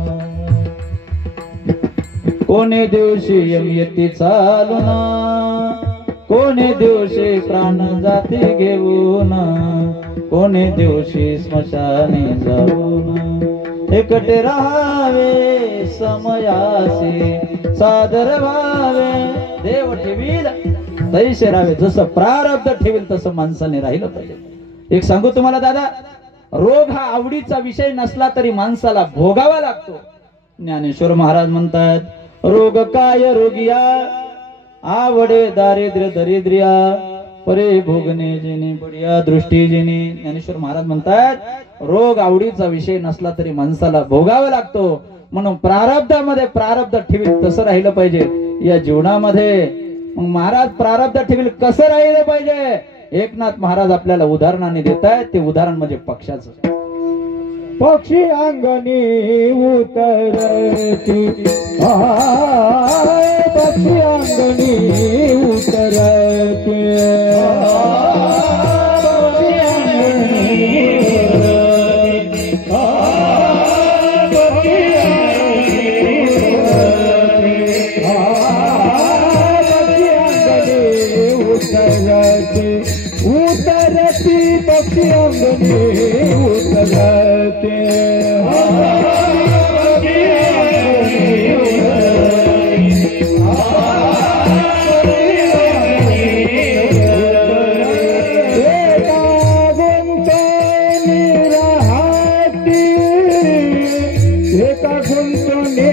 कोणे दिवशी यमयती चालून, कोणे दिवशी प्राण जाते घेऊन, कोणे दिवशी स्मशानी जाऊन, एकटे राहावे समयासी सादर व्हावे, देव ठेवील तैसे राहावे, जसं प्रारब्ध ठेवील तसं माणसाने राहिलं पाहिजे. एक सांगू तुम्हाला दादा, रोग हा आवडीचा विषय नसला तरी माणसाला भोगावा लागतो. ज्ञानेश्वर महाराज म्हणतात रोग काय रोगिया आवडे दारिद्र्य दरिद्रिया परे भोगणे जेणे बढिया दृष्टी जेणे. ज्ञानेश्वर महाराज म्हणतात रोग आवडीचा विषय नसला तरी माणसाला भोगावा लागतो, म्हणून प्रारब्धामध्ये प्रारब्ध ठेवील तसं राहिलं पाहिजे या जीवनामध्ये. मग महाराज प्रारब्ध ठेवील कसं राहिलं पाहिजे, एकनाथ महाराज आपल्याला उदाहरणाने देत आहेत. ते उदाहरण म्हणजे पक्षाचं. पक्षी अंगणी उतरती, पक्षी अंगणी उतरती, पक्षी अंगणी उतरती, उतरती पक्षी अंगणी उतरते एका गुंतवणे राहती एका गुंतवणे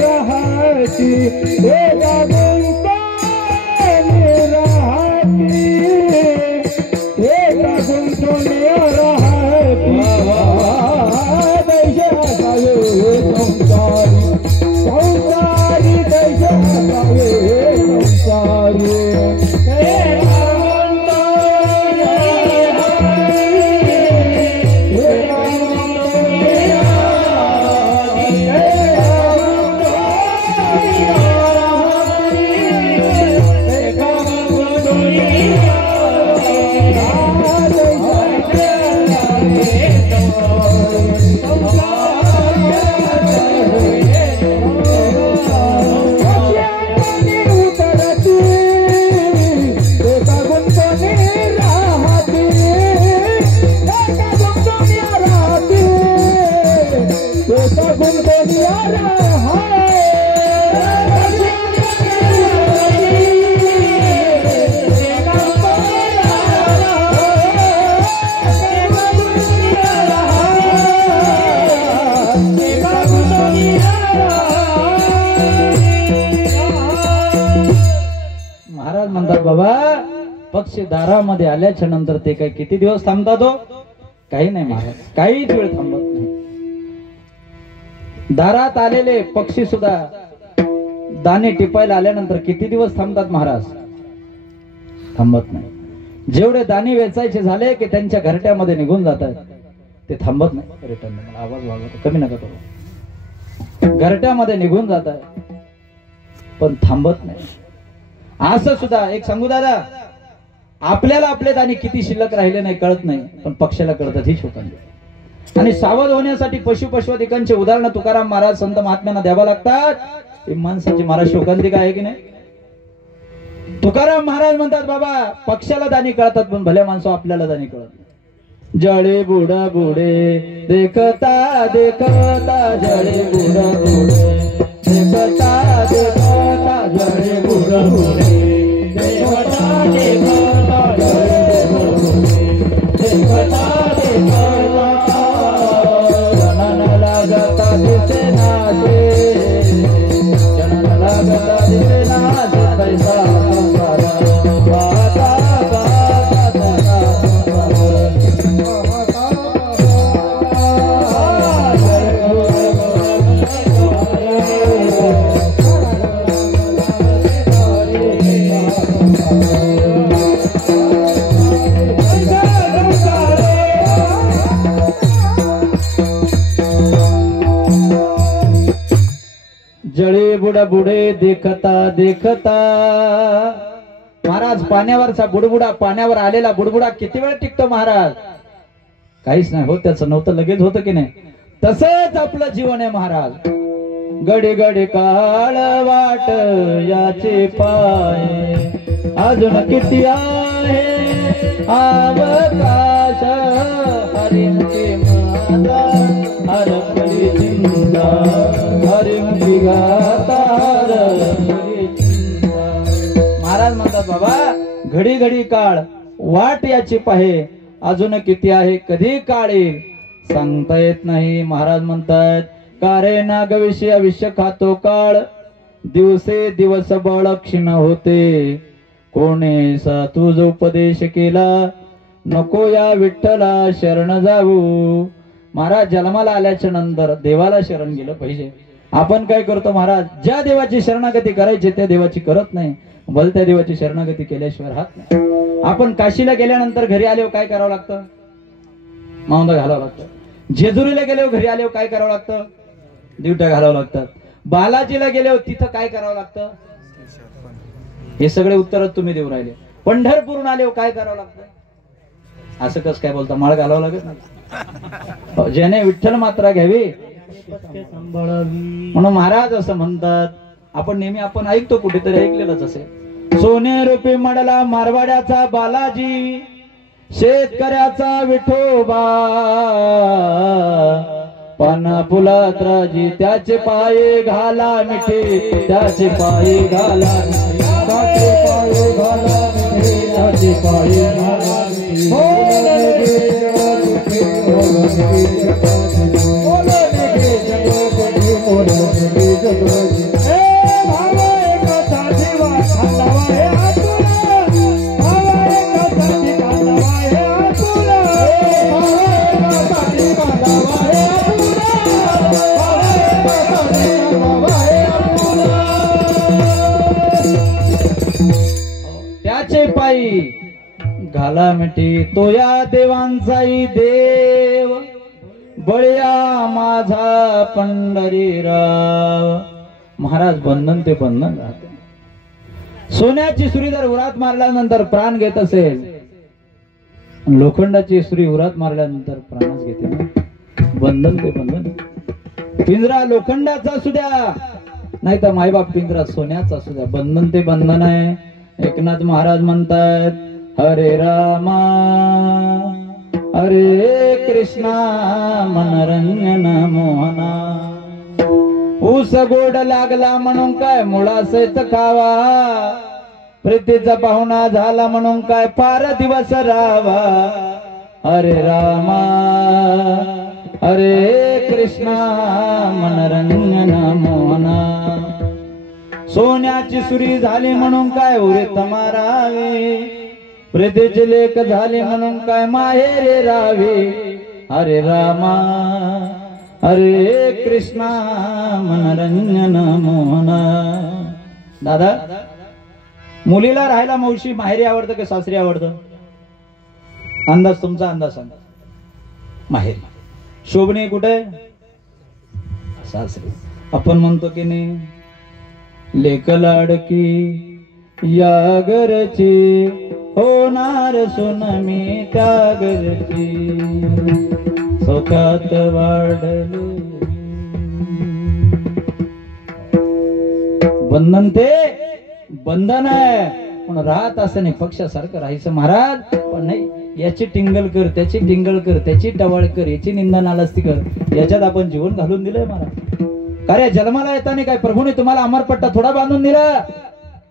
राहती एका गुंतवणे राहती दैशा असावे संसारी संसारी दैशा असावे संसारी महाराज म्हणतात बाबा पक्षी दारामध्ये आल्याच्या नंतर ते काय किती दिवस थांबतात हो? काही नाही महाराज, काहीच वेळ थांबत नाही. दारात आलेले पक्षी सुद्धा दाणे टिपायला आल्यानंतर किती दिवस थांबतात महाराज? थांबत नाही. जेवढे दाणे वेचायचे झाले की त्यांच्या घरट्यामध्ये निघून जातात, ते थांबत नाही. रिटर्न मला आवाज वाढवतो, कमी नका करू. घरट्यामध्ये निघून जातात पण थांबत नाही. असं सुद्धा एक सांगू दादा, आपल्याला आपले दाणे किती शिल्लक राहिले नाही कळत नाही, पण पक्षाला कळतात ही शोकांती. आणि सावध होण्यासाठी पशुपशुधिकांचे उदाहरण तुकाराम महाराज संत महात्म्यांना द्यावा लागतात. ही माणसाची महाराज शोकांतिका आहे की नाही? तुकाराम महाराज म्हणतात बाबा पक्षाला दाणे कळतात पण भल्या माणसं आपल्याला दाणे कळत नाही. जळे बुडा बुडे देखता देखता जळे बुडा बुडे देखता देखता जळे बुडा बुडे देखता देखता जळे बुडा बुडे देखता देखता जनन लागता दिसे नाचे जनन लागता दिसे नाचे पैसा संसार गाता गाता जळे बुडा बुडे देखता देखता. महाराज पाण्यावरचा बुडबुडा, पाण्यावर आलेला बुडबुडा किती वेळ टिकतो महाराज? काहीच नाही होत त्याचं. नव्हतं लगेच होतं की नाही? तसंच आपलं जीवन आहे महाराज. गडे गडे काळ वाट याचे पाय अजून किती आहे अवकाश. हरिमुखे माता हरपली चिंता हरिमुखी गाता हरपली चिंता. महाराज म्हणतात बाबा घडी घडी काळ वाट याची पाहे अजून किती आहे कधी काळ येईल सांगता येत नाही. महाराज म्हणतात कारे नागविषयी आयुष्य खातो काळ दिवसे दिवस बळ क्षीण होते. कोणे सा तुझ उपदेश केला नको या विठ्ठला शरण जाऊ. महाराज जन्माला आल्याच्या नंतर देवाला शरण गेलं पाहिजे. आपण काय करतो महाराज? ज्या देवाची शरणागती करायची त्या देवाची करत नाही, भलत्या देवाची शरणागती केल्याशिवाय राहत नाही. आपण काशीला गेल्यानंतर घरी आल्यावर काय करावं लागतं? माउंदा घालावं लागतं. जेजुरीला गेल्यावर घरी आल्यावर काय करावं लागतं? दिवट्या घालावं लागतात. बालाजीला गेल्यावर तिथं काय करावं लागतं? हे सगळे उत्तर तुम्ही देऊ राहिले. पंढरपूरून आल्यावर काय करावं लागतं? असं कस काय बोलता? माळ घालावं लागत नाही. ज्याने विठ्ठल मात्रा घ्यावी म्हणून महाराज असं म्हणतात. आपण नेहमी आपण ऐकतो, कुठेतरी ऐकलेलंच असेल. सोने रूपी मडला मारवाड्याचा बालाजी, शेतकऱ्याचा विठोबा, पाना फुलात राजी, त्याचे पाये घाला मिठे, त्याचे पाये घाला मिठे, त्याचे पाये घाला मिठे, त्याचे पाये घाला त्याचे पायी घाला मिठी, तो या देवांचाही देव, बळया माझा पंढरीराव. महाराज बंधन ते बंधन राहते. सोन्याची सुरी जर उरात मारल्यानंतर प्राण घेत असेल, लोखंडाची सुरी उरात मारल्यानंतर प्राणच घेते. बंधन ते बंधन. पिंजरा लोखंडाचा असू द्या, नाही तर मायबाप पिंजरा सोन्याचा असू द्या, बंधन ते बंधन आहे. एकनाथ महाराज म्हणतात, हरे रामा हरे कृष्णा मनरंजन मोहना. ऊस गोड लागला म्हणून काय मुळासहित खावा, प्रीतीचा पाहुणा झाला म्हणून काय फार दिवस राहावा. हरे रामा हरे कृष्णा मनरंजन मोहना. सोन्याची सुरी झाली म्हणून काय उरीत मारावे, प्रीतीचे लेख झाले म्हणून काय माहेरे रावे. हरे रामा हरे कृष्णा मनरंजन मोहना. दादा, मुलीला राहायला मावशी माहेरी आवडतं की सासरी आवडतं? अंदाज, तुमचा अंदाज सांगा. माहेर. शोभणे कुठे? सासरी. आपण म्हणतो की नाही, लेक लाडकी या घरची, होणार सोन मी त्या घरची, सौख्यात वाढले. बंधन ते बंधन आहे, पण राहत असं नाही पक्षासारखं राहायचं महाराज. पण नाही, याची टिंगल कर, त्याची टिंगल कर, त्याची टवाळ कर, याची निंदा नालस्ती कर, याच्यात आपण जीवन घालून दिलंय महाराज. अरे जन्माला येताना काय प्रभूने तुम्हाला अमरपट्टा थोडा बांधून दिला?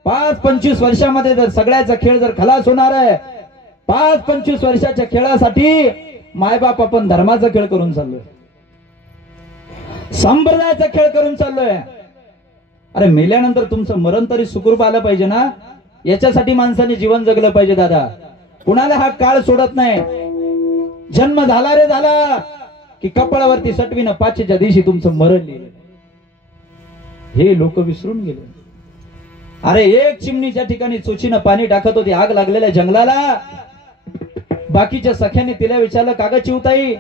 5-25 वर्षामध्ये जर सगळ्याचा खेळ जर खलास होणार आहे, 5-25 वर्षाच्या खेळासाठी मायबाप आपण धर्माचा खेळ करून चाललोय, संप्रदायाचा खेळ करून चाललोय. अरे मेल्यानंतर तुमचं मरण तरी सुखरूप आलं पाहिजे ना, याच्यासाठी माणसाने जीवन जगलं पाहिजे दादा. कुणाला हा काळ सोडत नाही. जन्म झाला रे झाला की कपाळावरती सटवीनं 5च्या दिवशी तुमचं मरण लिहिलं. हे लोक विसरून गेले. अरे एक चिमणीच्या ठिकाणी चोचीनं पाणी टाकत होती आग लागलेल्या जंगलाला. बाकीच्या सख्याने तिला विचारलं, काग चिवताई,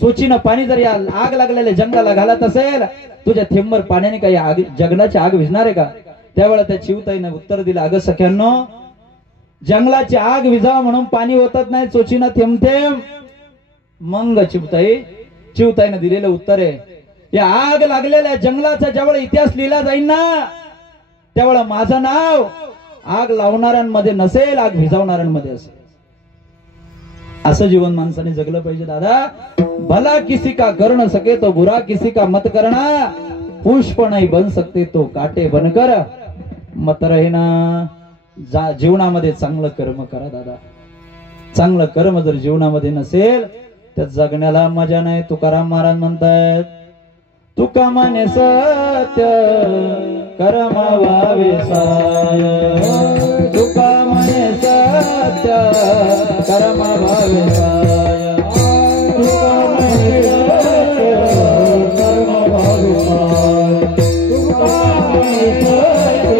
चोचीनं पाणी जर या आग लागलेल्या जंगलाला घालत असेल, तुझ्या थेंबर पाण्याने काही आग, जंगलाची आग विझणार आहे का? त्यावेळेला त्या चिवताईनं उत्तर दिलं, अगं सख्यांनो, जंगलाची आग विझावा म्हणून पाणी होतच नाही, चोचीनं थेंब थेंब. मग चिवताईनं दिलेलं उत्तर आहे, या आग लागलेल्या जंगलाचा ज्यावेळेला इतिहास लिहिला जाईल ना, त्यावेळेला माझं नाव आग लावणाऱ्यांमध्ये नसेल, आग भिजवणाऱ्यांमध्ये असेल. असं जीवन माणसाने जगलं पाहिजे दादा. भला किसी का कर न सके तो बुरा किसी का मत करना, पुष्प नहीं बन सकते तो काटे बनकर मत रहना. जीवनामध्ये चांगलं कर्म करा दादा. चांगलं कर्म जर जीवनामध्ये नसेल तर जगण्याला मजा नाही. तुकाराम महाराज म्हणतात, तुका म्हणे सत्य कर्म व्हावे साय, तुका म्हणे सत्य कर्म व्हावे साय, तुका म्हणे सत्य कर्म व्हावे साय, तुका म्हणे सत्य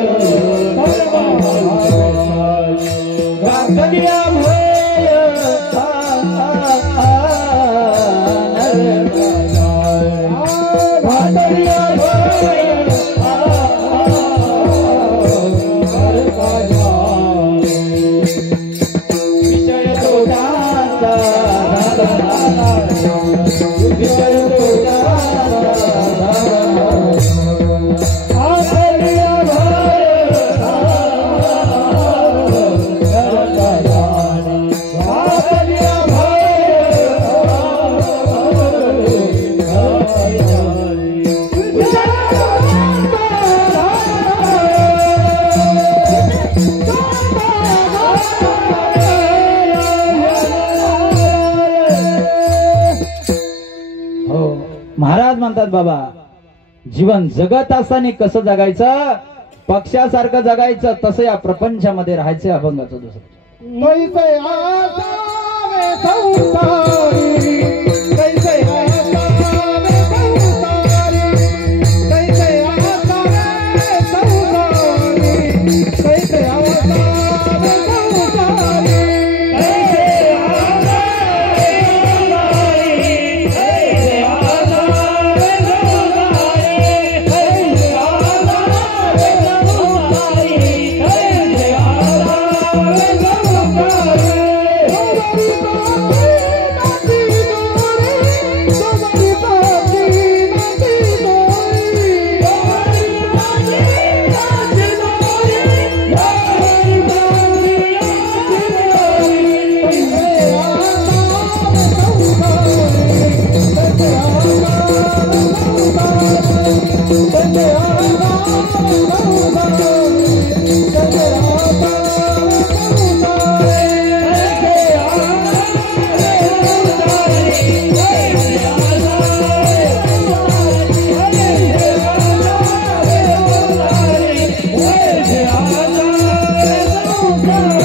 कर्म व्हावे साय. गांगलिया भय म्हणतात बाबा, जीवन जगत असताना कसं जगायचं, पक्षासारखं जगायचं, तसं या प्रपंचामध्ये राहायचं. अभंगाचं दुसरं कैसे आसावे संसारी, कैसे आसावे संसारी, कैसे आसावे संसारी, कैसे आसावे संसारी, कैसे आसावे संसारी, कैसे आसावे संसारी, कैसे आसावे संसारी, कैसे आसावे संसारी.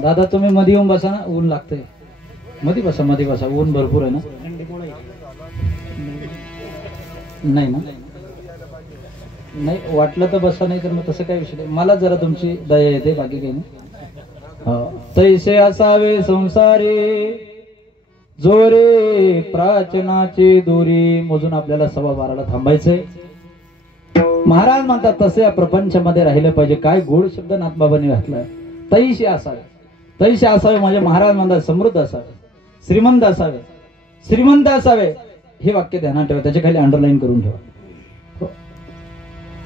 दादा तुम्ही मध्ये येऊन बसा ना, ऊन लागतंय. मध्ये बसा, मध्ये बसा, ऊन भरपूर आहे ना. नाही ना, नाही वाटलं तर बसा, नाही तर मग तसं काही विषय नाही. मला जरा तुमची दया येते, बाकी काही नाही. तैसे असावे संसारी, जोरे प्राचनाची दोरी. मोजून आपल्याला 12:15 थांबायचंय. महाराज म्हणतात तसे या प्रपंचामध्ये राहिलं पाहिजे. काय गोड शब्द नाथबाबांनी घातलाय. तैसे असावे, तैसे असावे म्हणजे महाराज म्हणतात समृद्ध असावे, श्रीमंत असावे, श्रीमंत असावे. हे वाक्य ध्यानात ठेवा, त्याच्या खाली अंडरलाईन करून ठेवा.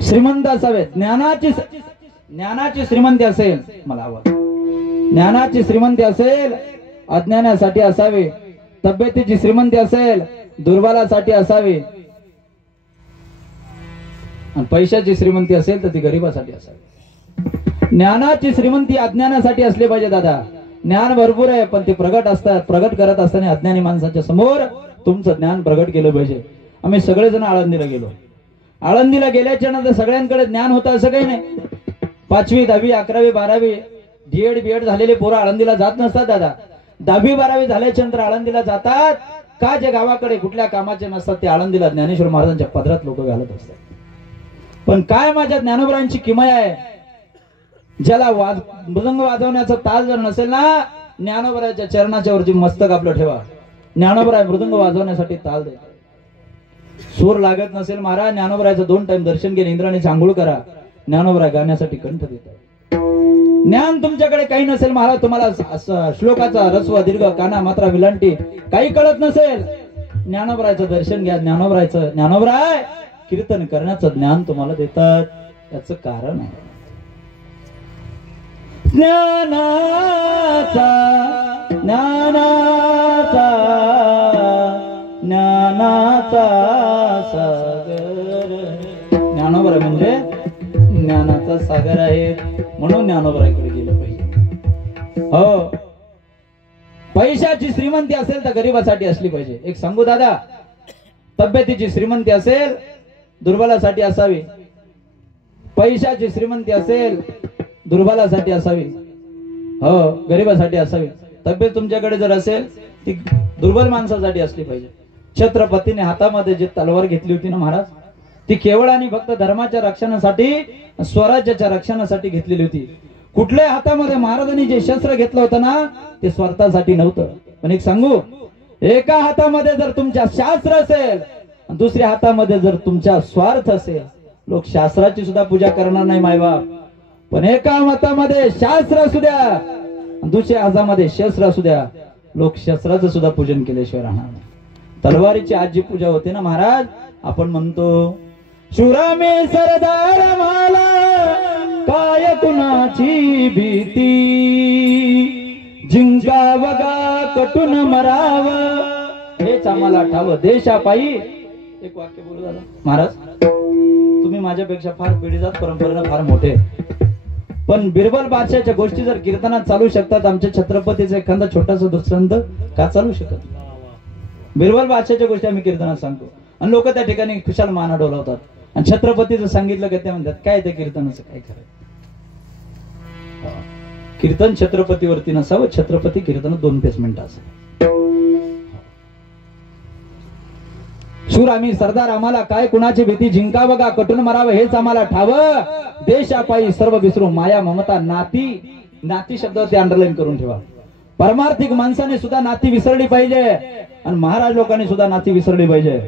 श्रीमंत असावे, ज्ञानाची श्रीमंती असेल, मला आवड, ज्ञानाची श्रीमंती असेल, अज्ञानासाठी असावे. तब्येतीची श्रीमंती असेल, दुर्बलासाठी असावी. आणि पैशाची श्रीमंती असेल तर ती गरिबासाठी असावी. ज्ञानाची श्रीमंती अज्ञानासाठी असली पाहिजे. दादा ज्ञान भरपूर आहे, पण ते प्रगट करत असताना अज्ञानी माणसाच्या समोर तुमचं ज्ञान प्रगट केलं पाहिजे. आम्ही सगळेजण आळंदीला गेलो. आळंदीला गेल्याच्या नंतर सगळ्यांकडे ज्ञान होतं असं काही नाही. 5वी 10वी 11वी 12वी डीएड बीएड झालेले पोरं आळंदीला जात नसतात. दादा 10वी 12वी झाल्याच्या नंतर आळंदीला जातात का? जे गावाकडे कुठल्या कामाचे नसतात ते आळंदीला ज्ञानेश्वर महाराजांच्या पदरात लोक घालत असतात. पण काय माझ्या ज्ञानोबरांची किमया आहे. ज्याला मृदंग वाजवण्याचा ताल जर नसेल ना, ज्ञानोबराच्या चरणाच्या वरती मस्तक आपलं ठेवा. ज्ञानोबराय मृदंग वाजवण्यासाठी ताल देतात. सूर लागत नसेल महाराज, ज्ञानोबरायचं 2 टाइम दर्शन घेऊन इंद्राणीची आंघोळ करा. ज्ञानोबराय गाण्यासाठी कंठ देतात. ज्ञान तुमच्याकडे काही नसेल महाराज, तुम्हाला श्लोकाचा रस्व दीर्घ काना मात्रा विलांटी काही कळत नसेल, ज्ञानोबरायचं दर्शन घ्या. ज्ञानोबराय कीर्तन करण्याचं ज्ञान तुम्हाला देतात. याचं कारण आहे ज्ञानाचा सागर. ज्ञानोबराय म्हणजे ज्ञानाचा सागर आहे. म्हणून ज्ञानोबरायकडे गेलं पाहिजे. हो, पैशाची श्रीमंती असेल तर गरिबासाठी असली पाहिजे. एक सांगू दादा, तब्येतीची श्रीमंती असेल दुर्बलासाठी असावी. पैशाची श्रीमंती असेल दुर्बलासाठी असावी. हो, गरिबासाठी असावी. तब्येत तुमच्याकडे जर असेल ती दुर्बल माणसासाठी असली पाहिजे. छत्रपतीने हातामध्ये जी तलवार घेतली होती ना महाराज, ती केवळ आणि फक्त धर्माच्या रक्षणासाठी, स्वराज्याच्या रक्षणासाठी घेतलेली होती. कुठल्याही हातामध्ये महाराजांनी जे शस्त्र घेतलं होतं ना, ते स्वार्थासाठी नव्हतं. पण एक सांगू, एका हातामध्ये जर तुमच्या शास्त्र असेल, दुसऱ्या हातामध्ये जर तुमच्या स्वार्थ असेल, लोक शास्त्राची सुद्धा पूजा करणार नाही मायबाप. पण एका हातामध्ये शास्त्र असू द्या, दुसऱ्या हातामध्ये शस्त्र असू द्या, लोक शस्त्राचं सुद्धा पूजन केल्याशिवाय राहणार नाही. तलवारीची आज जी पूजा होते ना महाराज, आपण म्हणतो शूरामे सरदार मला काय कुणाची भीती, जिंका वगा कटून मराव हेच आम्हाला ठाव देशापायी. एक वाक्य बोलू दादा. महाराज तुम्ही माझ्यापेक्षा फार पिढीजात परंपरेनं फार मोठे, पण बिरबल बादशाहच्या गोष्टी जर कीर्तनात चालू शकतात, आमच्या छत्रपतीचा एखादा छोटासा दृष्टांत का चालू शकत? बिरबल बादशाहच्या गोष्टी आम्ही कीर्तनात सांगतो आणि लोक त्या ठिकाणी खुशाल माना डोलावतात. आणि छत्रपतीचं सांगितलं का ते म्हणतात काय ते कीर्तनाचं काय खरं? कीर्तन छत्रपतीवरती नसावं, छत्रपती कीर्तन 2 मिनिटं असावं. शूर आम्ही सरदार, आम्हाला काय कुणाची भीती, जिंकावं का कटून मरावं हेच आम्हाला ठावं. देशापायी सर्व विसरू माया ममता नाती. नाती शब्दावरती अंडरलाईन करून ठेवा. परमार्थिक माणसाने सुद्धा नाती विसरली पाहिजे आणि महाराज लोकांनी सुद्धा नाती विसरली पाहिजे.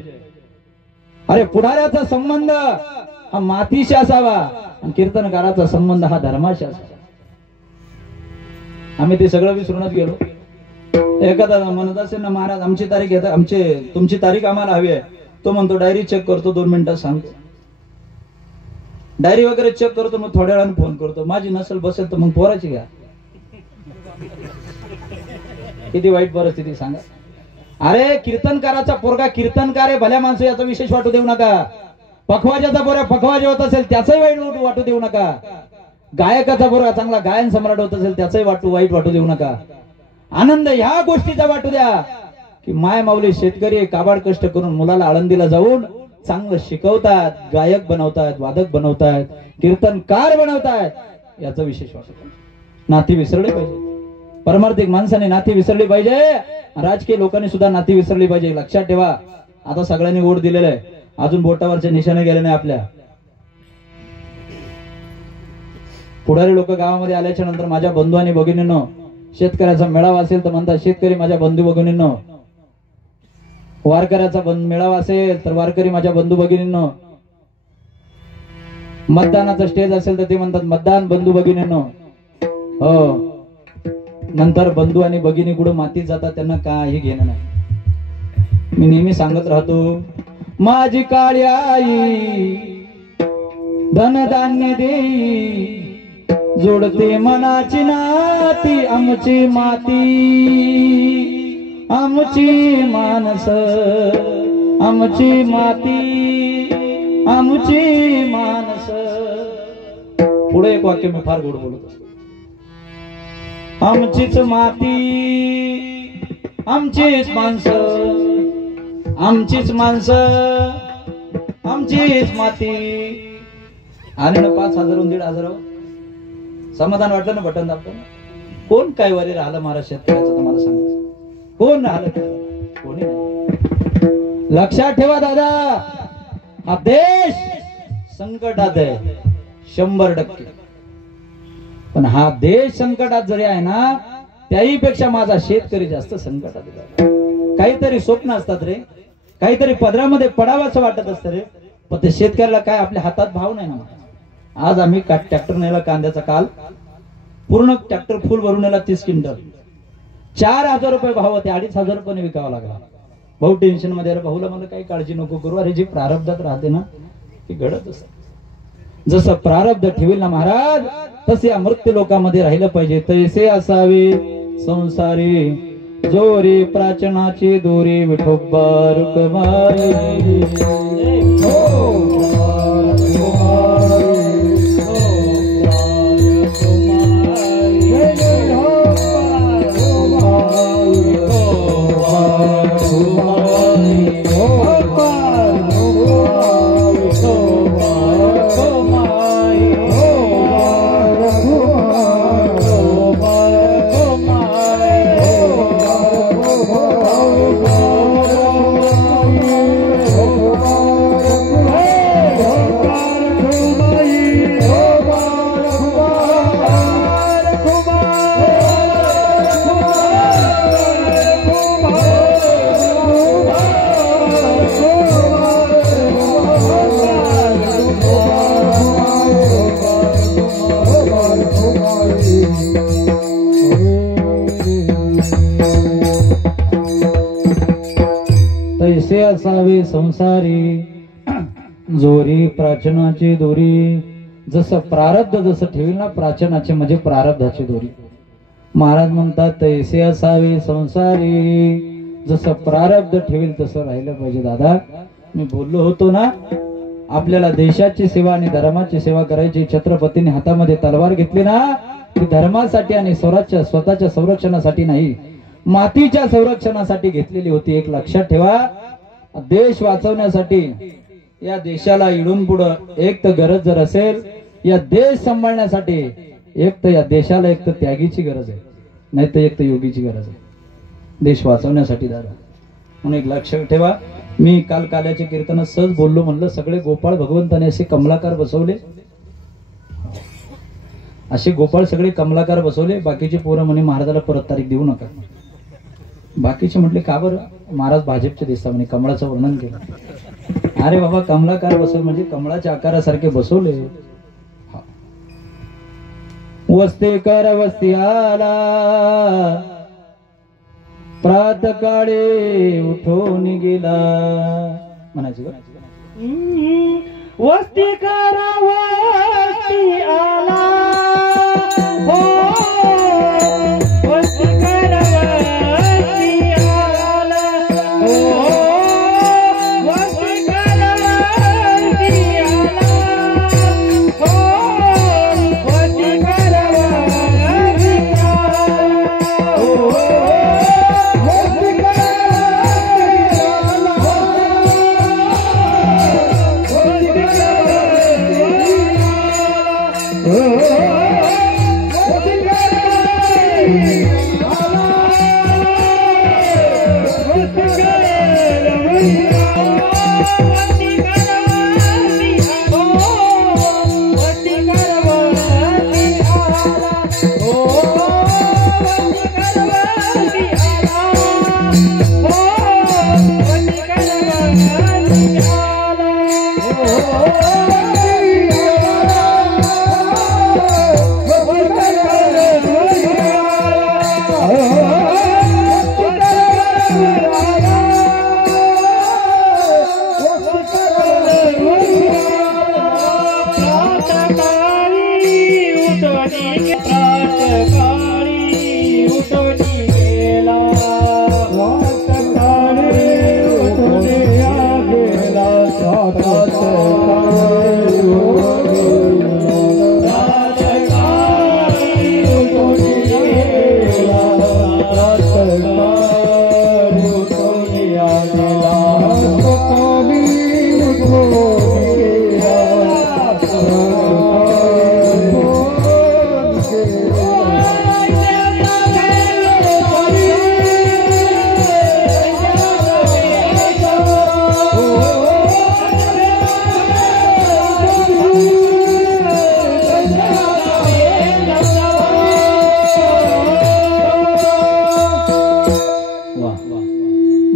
अरे पुढाऱ्याचा संबंध हा मातीशी असावा आणि कीर्तनकाराचा संबंध हा धर्माशी असावा. आम्ही ते सगळं विसरूनच गेलो. एखादा म्हणत असेल ना महाराज आमची तारीख येतात, तुमची तारीख आम्हाला हवी आहे, तो म्हणतो डायरी चेक करतो 2 मिनिटात सांगतो. डायरी वगैरे चेक करतो, मग थोड्या वेळाने फोन करतो. माझी नसल बसेल तर मग पोराची घ्या. किती वाईट परिस्थिती सांगा. अरे कीर्तनकाराचा पोरगा कीर्तनकार आहे, भल्या माणसं याचा विशेष वाटू देऊ नका. पखवाजाचा पोरगा पखवाज होत असेल त्याचंही वाईट वाटू देऊ नका. गायकाचा पोरगा चांगला गायन सम्राट होत असेल त्याचंही वाईट वाटू देऊ नका. आनंद ह्या गोष्टीचा वाटू द्या की माय माऊली शेतकरी काबाड कष्ट करून मुलाला आळंदीला जाऊन चांगलं शिकवतात, गायक बनवतात, वादक बनवतात, कीर्तनकार बनवतात, याचा विशेष वाटत. नाती विसरली पाहिजे. परमार्थिक माणसाने नाती विसरली पाहिजे. राजकीय लोकांनी सुद्धा नाती विसरली पाहिजे. लक्षात ठेवा, आता सगळ्यांनी वोट दिलेलं आहे, अजून बोटावरचे निशाणे गेले नाही आपल्या. पुढारी लोक गावामध्ये आल्याच्या नंतर माझ्या बंधू आणि भगिनींनो, शेतकऱ्याचा मेळावा असेल तर म्हणतात शेतकरी माझ्या बंधू भगिनींनो. वारकऱ्याचा मेळावा असेल तर वारकरी माझ्या बंधू भगिनींनो. मतदानाचा स्टेज असेल तर ते म्हणतात मतदान बंधू भगिनींनो. हो, नंतर बंधू आणि भगिनी कुठं मातीत जातात त्यांना काही घेणं नाही. मी नेहमी सांगत राहतो, माझी काळी आई धनधान्य देई, जोडते मनाची नाती, आमची माती आमची मानस, आमची माती आमची मानस. पुढे एक वाक्य मी फार गोड बोलत असतो. आमचीच माती आमचीच माणसं, आमचीच माणसं आमचीच माती. आणि ना 5,000 1,500 समाधान वाटलं ना बटन दाबताना. कोण काय वरी राहिलं महाराज शेतकऱ्याचं तुम्हाला सांगायचं? कोण राहिलं? कोणी नाही. लक्षात ठेवा दादा, हा देश संकटात आहे 100%. पण हा देश संकटात जरी आहे ना, त्याही पेक्षा माझा शेतकरी जास्त संकटात आहे. काहीतरी स्वप्न असतात रे, काहीतरी पदरामध्ये पडावं असं वाटत असतं रे, पण ते शेतकऱ्याला काय आपल्या हातात भाव नाही ना. आज आम्ही ट्रॅक्टर नेला कांद्याचा, काल पूर्ण ट्रॅक्टर फुल भरून नेला 30 क्विंटल. 4,000 रुपये भाव होते, 2,500 रुपये विकावा लागला. भाऊ टेन्शन मध्ये. अरे भाऊला मला काही काळजी नको करू, अरे जी प्रारब्धात राहते ना ती घडत असते. जसं प्रारब्ध ठेवील ना महाराज, तसे अमृत लोकांमध्ये राहिलं पाहिजे. तैसे असावे संसारी, जोरी प्राचनाची दोरी, विठोबा रुक्माई. तैसे असावे संसारी, जोरी प्राचनाची दोरी. जसं प्रारब्ध जसं ठेवील ना प्राचनाचे म्हणजे प्रारब्धाची दोरी. महाराज म्हणतात तैसे असावे संसारी, जसं प्रारब्ध ठेवील तसं राहिलं पाहिजे. दादा मी बोललो होतो ना, आपल्याला देशाची सेवा आणि धर्माची सेवा करायची, छत्रपतीने हातामध्ये तलवार घेतली ना ती धर्मासाठी आणि स्वतःच्या संरक्षणासाठी नाही, मातीच्या संरक्षणासाठी घेतलेली होती. एक लक्षात ठेवा, देश वाचवण्यासाठी या देशाला इडून पुढं एक तर गरज जर असेल, या देश सांभाळण्यासाठी एक तर या देशाला एक तर त्यागीची गरज आहे, नाही तर एक तर योगीची गरज आहे. देश वाचवण्यासाठी दादा म्हणून एक लक्षात ठेवा. मी काल काल्याच्या कीर्तनात सहज बोललो, म्हणलं सगळे गोपाळ भगवंताने असे कमलाकार बसवले, असे गोपाळ सगळे कमलाकार बसवले. बाकीचे पोरं म्हणे महाराजाला परत तारीख देऊ नका. बाकीचे म्हटले का बरं? महाराज भाजपचे दिसता म्हणे, कमळाचं वर्णन केलं. अरे बाबा, कमलाकार बसवले म्हणजे कमळाच्या आकारासारखे बसवले. वस्ती कर वस्ती आला, प्रातकाळी उठून गेला म्हणायचं. वस्ती करा वस्ती आला, हो वस्ती करा वस्ती आला, हो वस्ती करा वस्ती आला, हो वस्ती करा वस्ती आला, हो वस्ती करा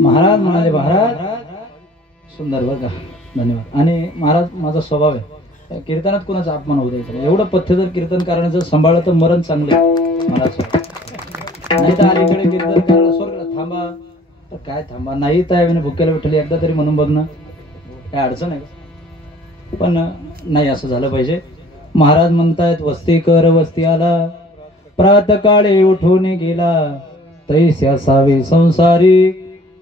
महाराज म्हणाले, महाराज सुंदर बरं का, धन्यवाद. आणि महाराज माझा स्वभाव आहे कीर्तनात कोणाचा अपमान होऊ द्यायचा. एवढं पथ्य जर कीर्तन करण्याचं सांभाळलं तर मरण चांगलं महाराज. नाही तर अलीकडे कीर्तन करायला स्वर्ग थांबा तर काय थांबा, नाही तर भुक्याला विठ्ठल एकदा तरी म्हणून बघ ना, काय अडचण आहे. पण नाही असं झालं पाहिजे. महाराज म्हणतायत वस्ती कर वस्ती आला, प्रातकाळी उठून गेला, तैसे असावे संसारी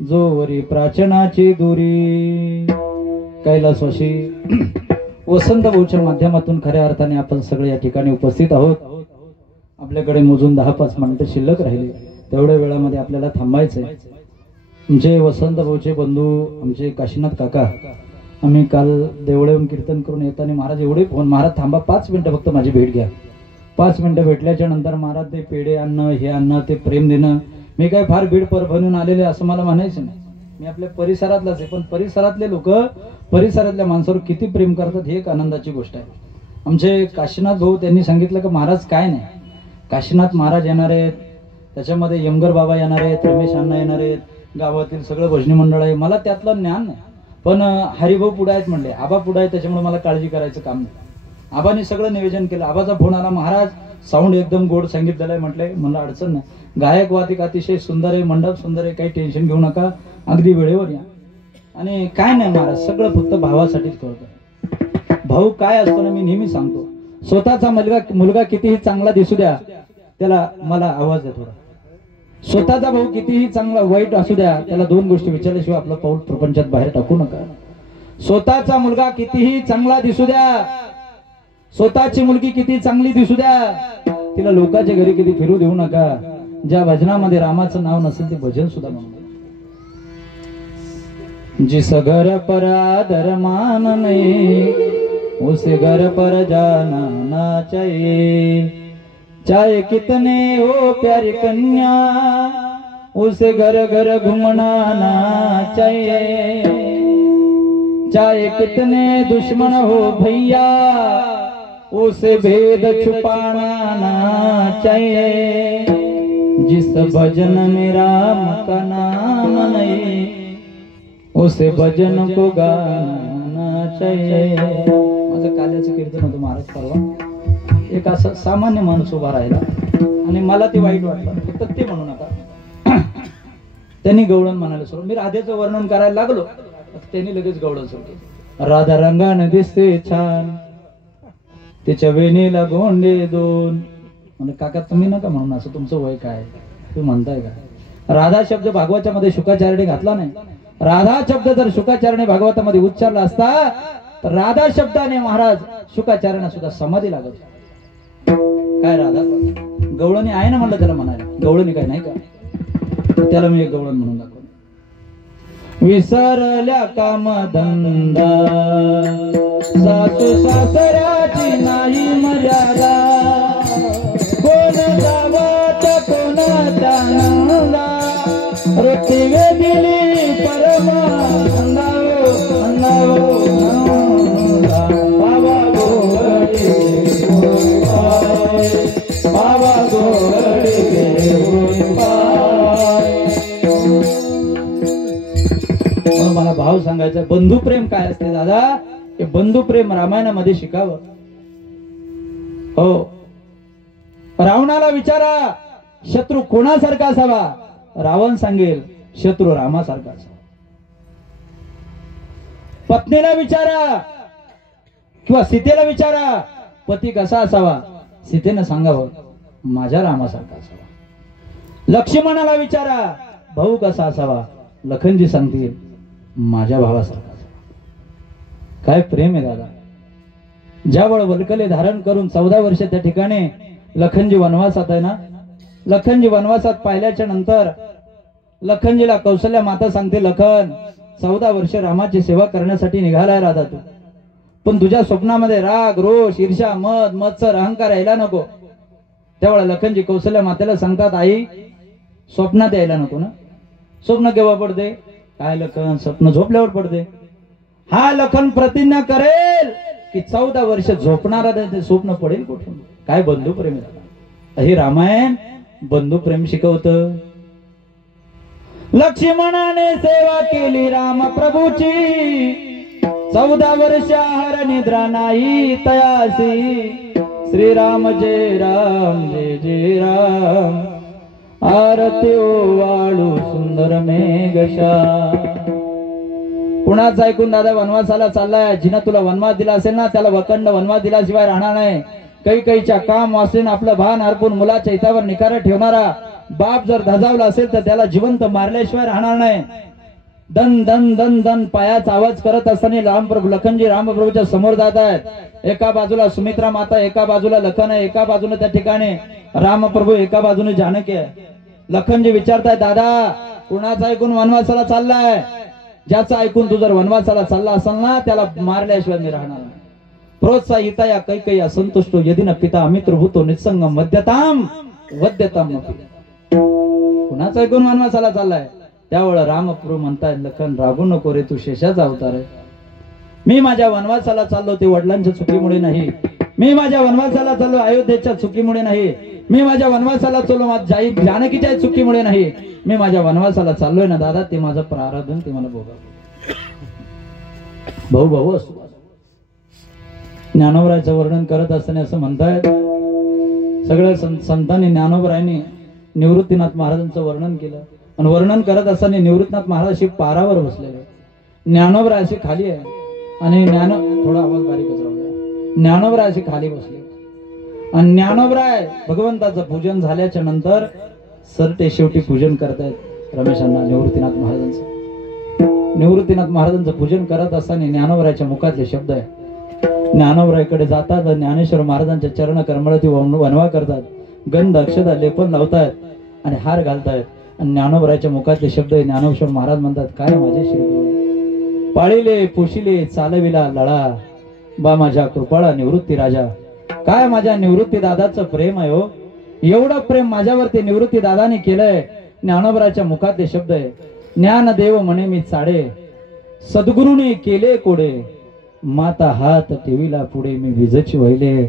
जोवरी प्राचनाची दुरी. कैलासवासी वसंत भाऊच्या माध्यमातून खऱ्या अर्थाने आपण सगळे या ठिकाणी उपस्थित आहोत. आपल्याकडे मोजून 10-5 मिनिटं शिल्लक राहिले, तेवढ्या वेळामध्ये आपल्याला थांबायचंय. आमचे वसंत भाऊचे बंधू आमचे काशीनाथ काका, आम्ही काल देवळेहून कीर्तन करून येताना महाराज एवढे फोन, महाराज थांबा 5 मिनिटं फक्त माझी भेट घ्या. 5 मिनिटं भेटल्याच्या नंतर महाराज ते पेढे आणणं, हे आणणं, ते प्रेम देणं. मी काय फार बीड परभणीहून आलेले असं मला म्हणायचं नाही, मी आपल्या परिसरातलाच आहे. पण परिसरातले लोक परिसरातल्या माणसावर किती प्रेम करतात ही एक आनंदाची गोष्ट आहे. आमचे काशीनाथ भाऊ त्यांनी सांगितलं की महाराज काय नाही, काशीनाथ महाराज येणार आहेत, त्याच्यामध्ये यमगर बाबा येणार आहेत, रमेश अण्णा येणार आहेत, गावातील सगळं भजनी मंडळ आहे. मला त्यातलं ज्ञान नाही, पण हरिभाऊ पुढे आहेत म्हणले, आबा पुढे आहेत, त्याच्यामुळे मला काळजी करायचं काम नाही. आबाने सगळं नियोजन केलं. आबाचा फोन आला, महाराज साऊंड एकदम गोड सांगितलेलं आहे. म्हटलंय मला अडचण नाही, गायक वातिक अतिशय सुंदर आहे, मंडप सुंदर आहे, काही टेन्शन घेऊ नका, अगदी वेळेवर या. आणि काय नाही महाराज, सगळं फक्त भावासाठीच करतो. भाऊ काय असतो ना, मी नेहमी सांगतो, स्वतःचा मुलगा कितीही चांगला दिसू द्या, त्याला मला आवाज द्या थोडा. स्वतःचा भाऊ कितीही चांगला वाईट असू द्या, त्याला 2 गोष्टी विचारल्याशिवाय आपलं पाऊल प्रपंचात बाहेर टाकू नका. स्वतःचा मुलगा कितीही चांगला दिसू द्या, स्वतःची मुलगी किती चांगली दिसू द्या, तिला लोकांच्या घरी किती फिरू देऊ नका. ज्या भजनामध्ये रामाचं नाव नसेल ते भजन सुद्धा म्हणू नका. जिस घर पर आदर मान नहीं, उस घर पर जाना ना चाहिए. चाहे कितने हो प्यारी कन्या, उसे घर घर घूमना ना चाहिए. चाहे कितने दुश्मन हो भैया, उसे भेद छुपाना ना चाहिए. जिस भजन में राम का नाम नहीं, उसे भजन को गाना चाहिए. माझं काल्याचं कीर्तन होतं महाराज परवा. एक असं सामान्य माणूस उभा राहिला आणि मला ते वाईट वाटलं, फक्त ते म्हणू नका. त्यांनी गवळण म्हणायला सुरू, मी राधेचं वर्णन करायला लागलो, त्यांनी लगेच गवळण सुरू केली. राधा रंगाने दिसते छान, तिच्या वेणीला गोंडे दोन. म्हणजे काका तुम्ही नका म्हणून, असं तुमचं वय काय, तुम्ही म्हणताय का? राधा शब्द भागवतामध्ये शुकाचार्याने घातला नाही. राधा शब्द जर शुकाचार्याने भागवतामध्ये उच्चारला असता तर राधा शब्दाने महाराज शुकाचार्यांना सुद्धा समाधी लागत. काय राधा गवळणी आहे ना म्हणलं त्याला म्हणायला, गवळणी काय नाही का? त्याला मी एक गवळण म्हणून दाखवलं. विसरल्या काम धंदा, सासू सासऱ्याची नाही मर्यादा. कोण जावात कोणाचा नंदा, रोटीवे दिली परमानंदा. बाबा गोडी बाबा गोडी मला भाव सांगायचा. बंधुप्रेम काय असते दादा, हे बंधुप्रेम रामायणामध्ये शिकावं. हो, रावणाला विचारा शत्रू कोणासारखा असावा, रावण सांगेल शत्रू रामासारखा असावा. पत्नीला विचारा किंवा सीतेला विचारा पती कसा असावा, सीतेनं सांगावं माझ्या रामासारखा असावा. लक्ष्मणाला विचारा भाऊ कसा असावा, लखनजी सांगतील माझ्या भावासारखा असावा. काय प्रेम आहे दादा. ज्यावेळ वल्कले धारण करून 14 वर्ष त्या ठिकाणी लखनजी वनवासात आहे ना, लखनजी वनवासात पाहिल्याच्या नंतर लखनजीला कौशल्या माता सांगते, लखन 14 वर्ष रामाची सेवा करण्यासाठी निघालाय राधा तू, पण तुझ्या स्वप्नामध्ये राग रोष ईर्ष्या मद मत्सर अहंकार यायला नको. त्यावेळेला लखनजी कौशल्या मातेला सांगतात, आई स्वप्नात यायला नको ना. स्वप्न केव्हा पडते? काय लखन, स्वप्न झोपल्यावर पडते. हा लखन प्रतिज्ञा करेल की 14 वर्ष झोपणारा ते स्वप्न पडेल कुठून. काय बंधुप्रेम आहे. हे रामायण बंधुप्रेम शिकवतं. लक्ष्मणाने सेवा केली राम प्रभूची, 14 वर्ष आहार निद्रा नाही तयासी. श्रीराम जय राम जय जय राम, आरती वाळू सुंदर मेघशा. कुणाच ऐकून दादा वनवासाला चाललाय, जिना तुला वनवास दिला असेल ना त्याला वखंड वनवास दिल्याशिवाय राहणार नाही. कैकईच्या काम वाचून आपलं भान हरपून मुलाच्या हितावर निकार ठेवणारा बाप जर धजावला असेल तर त्याला जिवंत मारल्याशिवाय राहणार नाही. दन दन दन दन पायाचा आवाज करत असताना रामप्रभू लखनजी रामप्रभूच्या समोर जात आहेत. एका बाजूला सुमित्रा माता, एका बाजूला लखन आहे, एका बाजूने त्या ठिकाणी रामप्रभू, एका बाजूने जानकी आहे. लखनजी विचारताय, दादा कुणाचा ऐकून वनवासाला चाललाय? ज्याचा ऐकून तू जर वनवासाला चालला असाल ना त्याला मारल्याशिवाय मी राहणार नाही. प्रोत्साहिता या कैकयी असंतुष्टो यदिन पिता मित्रभूतो निसंग मध्यताम वद्यताम. कुणाचा ऐकून वनवासाला चाललाय? त्यावेळेला रामप्रभू म्हणताय, लखन रागू नको रे, तू शेषाचा अवतार आहे. मी माझ्या वनवासाला चाललो ते वडिलांच्या चुकीमुळे नाही. मी माझ्या वनवासाला चाललो अयोध्येच्या चुकीमुळे नाही. मी माझ्या वनवासाला चाललो जानकीच्या चुकीमुळे नाही. मी माझ्या वनवासाला चाललोय ना दादा, ते माझं प्रारब्ध, ते मला भोगावं. भाऊ भाऊ असतो. ज्ञानोबरायचं वर्णन करत असताना असं म्हणतायत, सगळ्या संतांनी ज्ञानोबरायांनी निवृत्तीनाथ महाराजांचं वर्णन केलं. आणि वर्णन करत असताना निवृत्तीनाथ महाराज अशी पारावर बसलेले, ज्ञानोबराय अशी खाली आहे आणि थोडा आवाज बारीकच राहू द्या. ज्ञानोबराय अशी खाली बसले आणि ज्ञानोबराय भगवंताचं पूजन झाल्याच्या नंतर सरते शेवटी पूजन करतायत रमेशांना निवृत्तीनाथ महाराजांचं. निवृत्तीनाथ महाराजांचं पूजन करत असताना ज्ञानोबराच्या मुखातले शब्द आहे. ज्ञानोबराकडे जातात, ज्ञानेश्वर महाराजांच्या चरण कमळाती वनवा करतात, गंध अक्षता लेपन लावतायत आणि हार घालतायत. आणि ज्ञानोबराच्या मुखातले शब्द आहे. ज्ञानेश्वर महाराज म्हणतात, काय माझे श्री पाळिले पोशिले चालविला लळा, बा माझ्या कृपाळा निवृत्ती राजा. काय माझ्या निवृत्ती दादाचं प्रेम आहे हो. एवढं प्रेम माझ्यावरती निवृत्ती दादाने केलंय. ज्ञानोबराच्या मुखातले शब्द आहे. ज्ञानदेव म्हणे मी चाडे, सद्गुरूने केले कोडे, माता हात ठेविला पुढे मी विजची वहिले.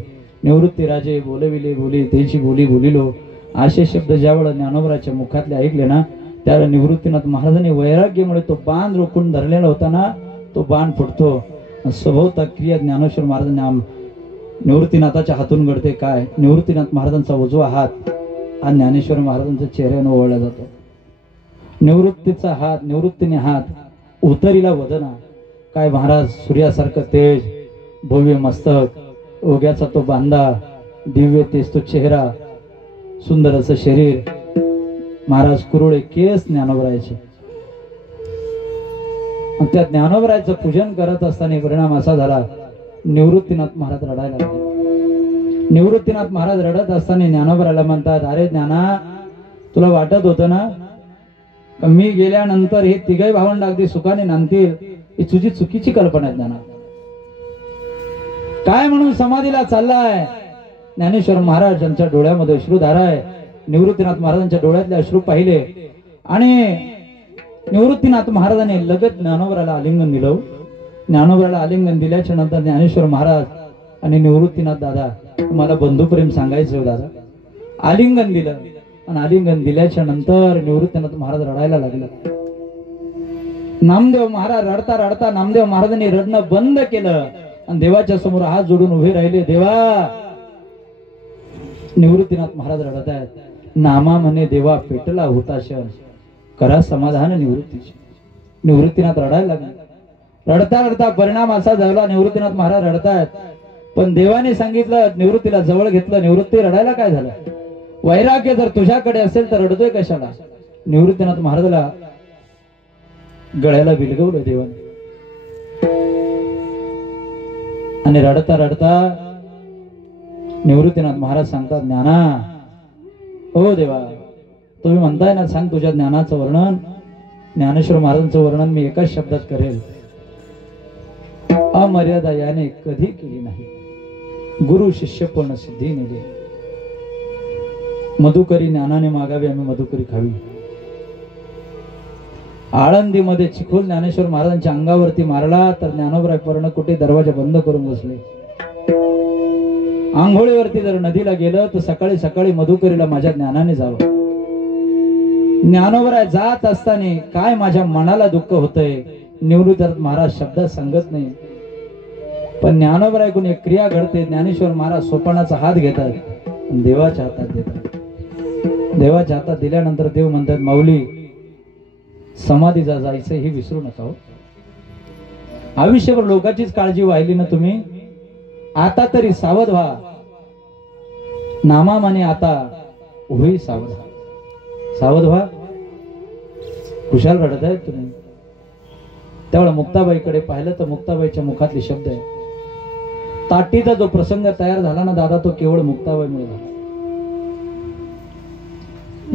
निवृत्ती राजे बोलविले बोली त्यांची बोली बोलिलो. असे शब्द ज्यावेळेला ज्ञानोबराच्या मुखातले ऐकले ना, त्यावेळेला निवृत्तीनाथ महाराजांनी वैराग्यामुळे तो बाण रोखून धरलेला होता ना, तो बाण फुटतो. स्वभावता क्रिया ज्ञानेश्वर महाराजांनी निवृत्तीनाथाच्या हातून घडते. काय निवृत्तीनाथ महाराजांचा उजवा हात हा ज्ञानेश्वर महाराजांच्या चेहऱ्याने ओवळला जातो. निवृत्तीचा हात, निवृत्तीने हात, उतरीला वदना. काय महाराज सूर्यासारखं तेज, भव्य मस्तक, ओग्याचा तो बांधा, दिव्य तेज तो चेहरा, सुंदर असं शरीर, महाराज कुरुळे केस ज्ञानोबरायचे. त्या ज्ञानोबरायचं पूजन करत असताना परिणाम असा झाला, निवृत्तीनाथ महाराज रडायला लागले. निवृत्तीनाथ महाराज रडत असताना ज्ञानोबराला म्हणतात, अरे ज्ञाना, तुला वाटत होतं ना मी गेल्यानंतर हे तिघही भावंड अगदी सुखाने नांदतील, ही तुझी चुकीची कल्पना आहे ज्ञाना. काय म्हणून समाधीला चाललाय. ज्ञानेश्वर महाराज यांच्या डोळ्यामध्ये अश्रुधारा आहे. निवृत्तीनाथ महाराजांच्या डोळ्यातले अश्रू पाहिले आणि निवृत्तीनाथ महाराजांनी लगत ज्ञानोबराला आलिंगन दिलं. ज्ञानोबराला आलिंगन दिल्याच्या नंतर ज्ञानेश्वर महाराज आणि निवृत्तीनाथ दादा, मला बंधुप्रेम सांगायचं दादा. आलिंगन दिलं आणि आलिंगन दिल्याच्या नंतर निवृत्तीनाथ महाराज रडायला लागला. नामदेव महाराज रडता रडता नामदेव महाराजांनी रडणं बंद केलं आणि देवाच्या समोर हात जोडून उभे राहिले. देवा, निवृत्तीनाथ महाराज रडत आहेत. नामा म्हणे देवा पेटला होता क्षण, करा समाधान निवृत्तीचे. निवृत्तीनाथ रडायला लागले. रडता रडता परिणाम असा झाला, निवृत्तीनाथ महाराज रडतायत, पण देवाने सांगितलं निवृत्तीला जवळ घेतलं. निवृत्ती रडायला काय झालं. वैराग्य जर तुझ्याकडे असेल तर रडतोय कशाला. निवृत्तीनाथ महाराजाला गळ्याला विलगवलं देवाने आणि रडता रडता निवृत्तीनाथ महाराज सांगतात, ज्ञाना, हो देवा, तुम्ही म्हणताय ना, सांग तुझ्या ज्ञानाचं वर्णन. ज्ञानेश्वर महाराजांचं वर्णन मी एकाच शब्दात करेल, अमर्यादा याने कधी केली नाही, गुरु शिष्य पण सिद्धी नेली. मधुकरी ज्ञानाने मागावी, आम्ही मधुकरी खावी. आळंदीमध्ये चिखोल ज्ञानेश्वर महाराजांच्या अंगावरती मारला तर ज्ञानोबराय पर्णकुटे दरवाजा बंद करून बसले. आंघोळीवरती जर नदीला गेलं तर सकाळी सकाळी मधुकरीला माझ्या ज्ञानाने जावं. ज्ञानोबराय जात असताना काय माझ्या मनाला दुःख होतंय. निवृत्तीनाथ महाराज शब्दात सांगत नाही, पण ज्ञानोबरायकडून एक क्रिया घडते. ज्ञानेश्वर महाराज सोपानाचा हात घेतात, देवाच्या हातात देतात. देवाच्या हातात दिल्यानंतर देव म्हणतात, माऊली, समाधीला जायचं हे विसरू नका हो. आयुष्यभर लोकांचीच काळजी वाहिली ना तुम्ही, आता तरी सावध व्हा. नामा म्हणे आता होई सावध. सावध व्हा. खुशाल रडत आहेत तुम्ही. त्यावेळेला मुक्ताबाईकडे पाहिलं तर मुक्ताबाईच्या मुखातले शब्द आहे. ताटीचा जो प्रसंग तयार झाला ना दादा, तो केवळ मुक्ताबाईमुळे झाला.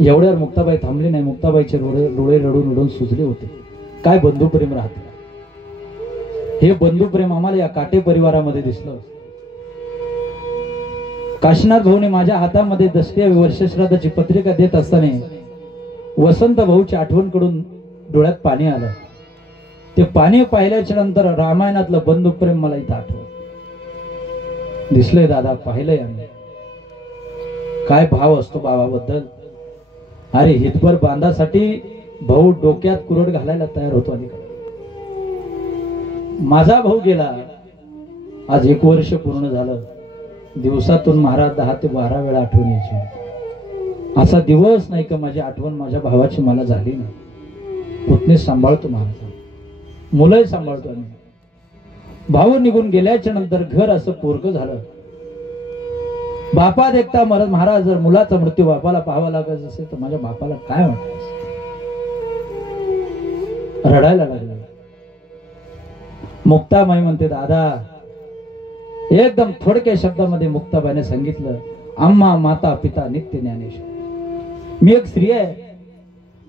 एवढ्यावर मुक्ताबाई थांबली नाही. मुक्ताबाईचे डोळे रडून रडून सुजले होते. काय बंधुप्रेम राहते. हे बंधुप्रेम आम्हाला या काटे परिवारामध्ये दिसलं. काशीनाथ भाऊने माझ्या हातामध्ये दसऱ्या वर्षश्राद्धाची पत्रिका देत असताना वसंत भाऊची आठवण कडून डोळ्यात पाणी आलं. ते पाणी पाहिल्याच्या नंतर रामायणातलं बंधुप्रेम मला इथं आठवलं. दिसलंय दादा, पाहिलंय आम्ही. काय भाव असतो बाबाबद्दल. अरे हितभर बांधासाठी भाऊ डोक्यात कुरड घालायला तयार होतो. अलीकडे माझा भाऊ गेला, आज 1 वर्ष पूर्ण झालं. दिवसातून महाराज 10 ते 12 वेळा आठवण यायची. असा दिवस नाही का माझी आठवण माझ्या भावाची मला झाली नाही. पुतणी सांभाळतो महाराज, मुलंही सांभाळतो. आम्ही भाऊ निघून गेल्याच्या नंतर घर असं पोरकं झालं. बापा देखता महाराज, जर मुलाचा मृत्यू बापाला पाहावा लागत असेल तर माझ्या बापाला काय वाटत. रडायला लागला. मुक्ताबाई म्हणते, दादा एकदम थोडक्या शब्दामध्ये मुक्ताबाईने सांगितलं, आम्हा माता पिता नित्य ज्ञानेश्वर. मी एक स्त्री आहे,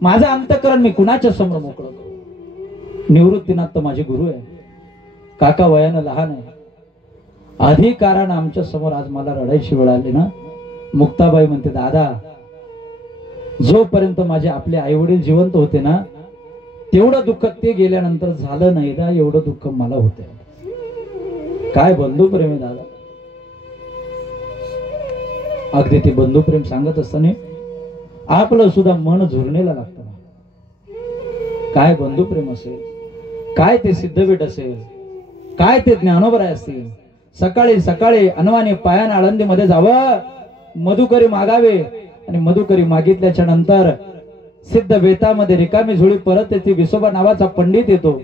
माझं अंतःकरण मी कुणाच्या समोर मोकळं करू. निवृत्तीनाथ तर माझे गुरु आहे, काका वयानं लहान आहे, अधिकारानं आमच्या समोर आज मला रडायची वेळ आली ना. मुक्ताबाई म्हणते, दादा जोपर्यंत माझे आपले आई वडील जिवंत होते ना, तेवढं दुःख ते गेल्यानंतर झालं नाही ना, एवढं दुःख मला होते. काय बंधुप्रेम आहे दादा. अगदी ते बंधुप्रेम सांगत असताना आपलं सुद्धा मन झुरण्याला लागतं. काय बंधुप्रेम असेल, काय ते सिद्धपीठ असेल, काय ते ज्ञानोबराय असतील. सकाळी सकाळी अनवानी पायान आळंदीमध्ये जावं, मधुकरी मागावे, आणि मधुकरी मागितल्याच्या नंतर सिद्ध बेतामध्ये रिकामी झोळी परत येते. विसोबा नावाचा पंडित येतो.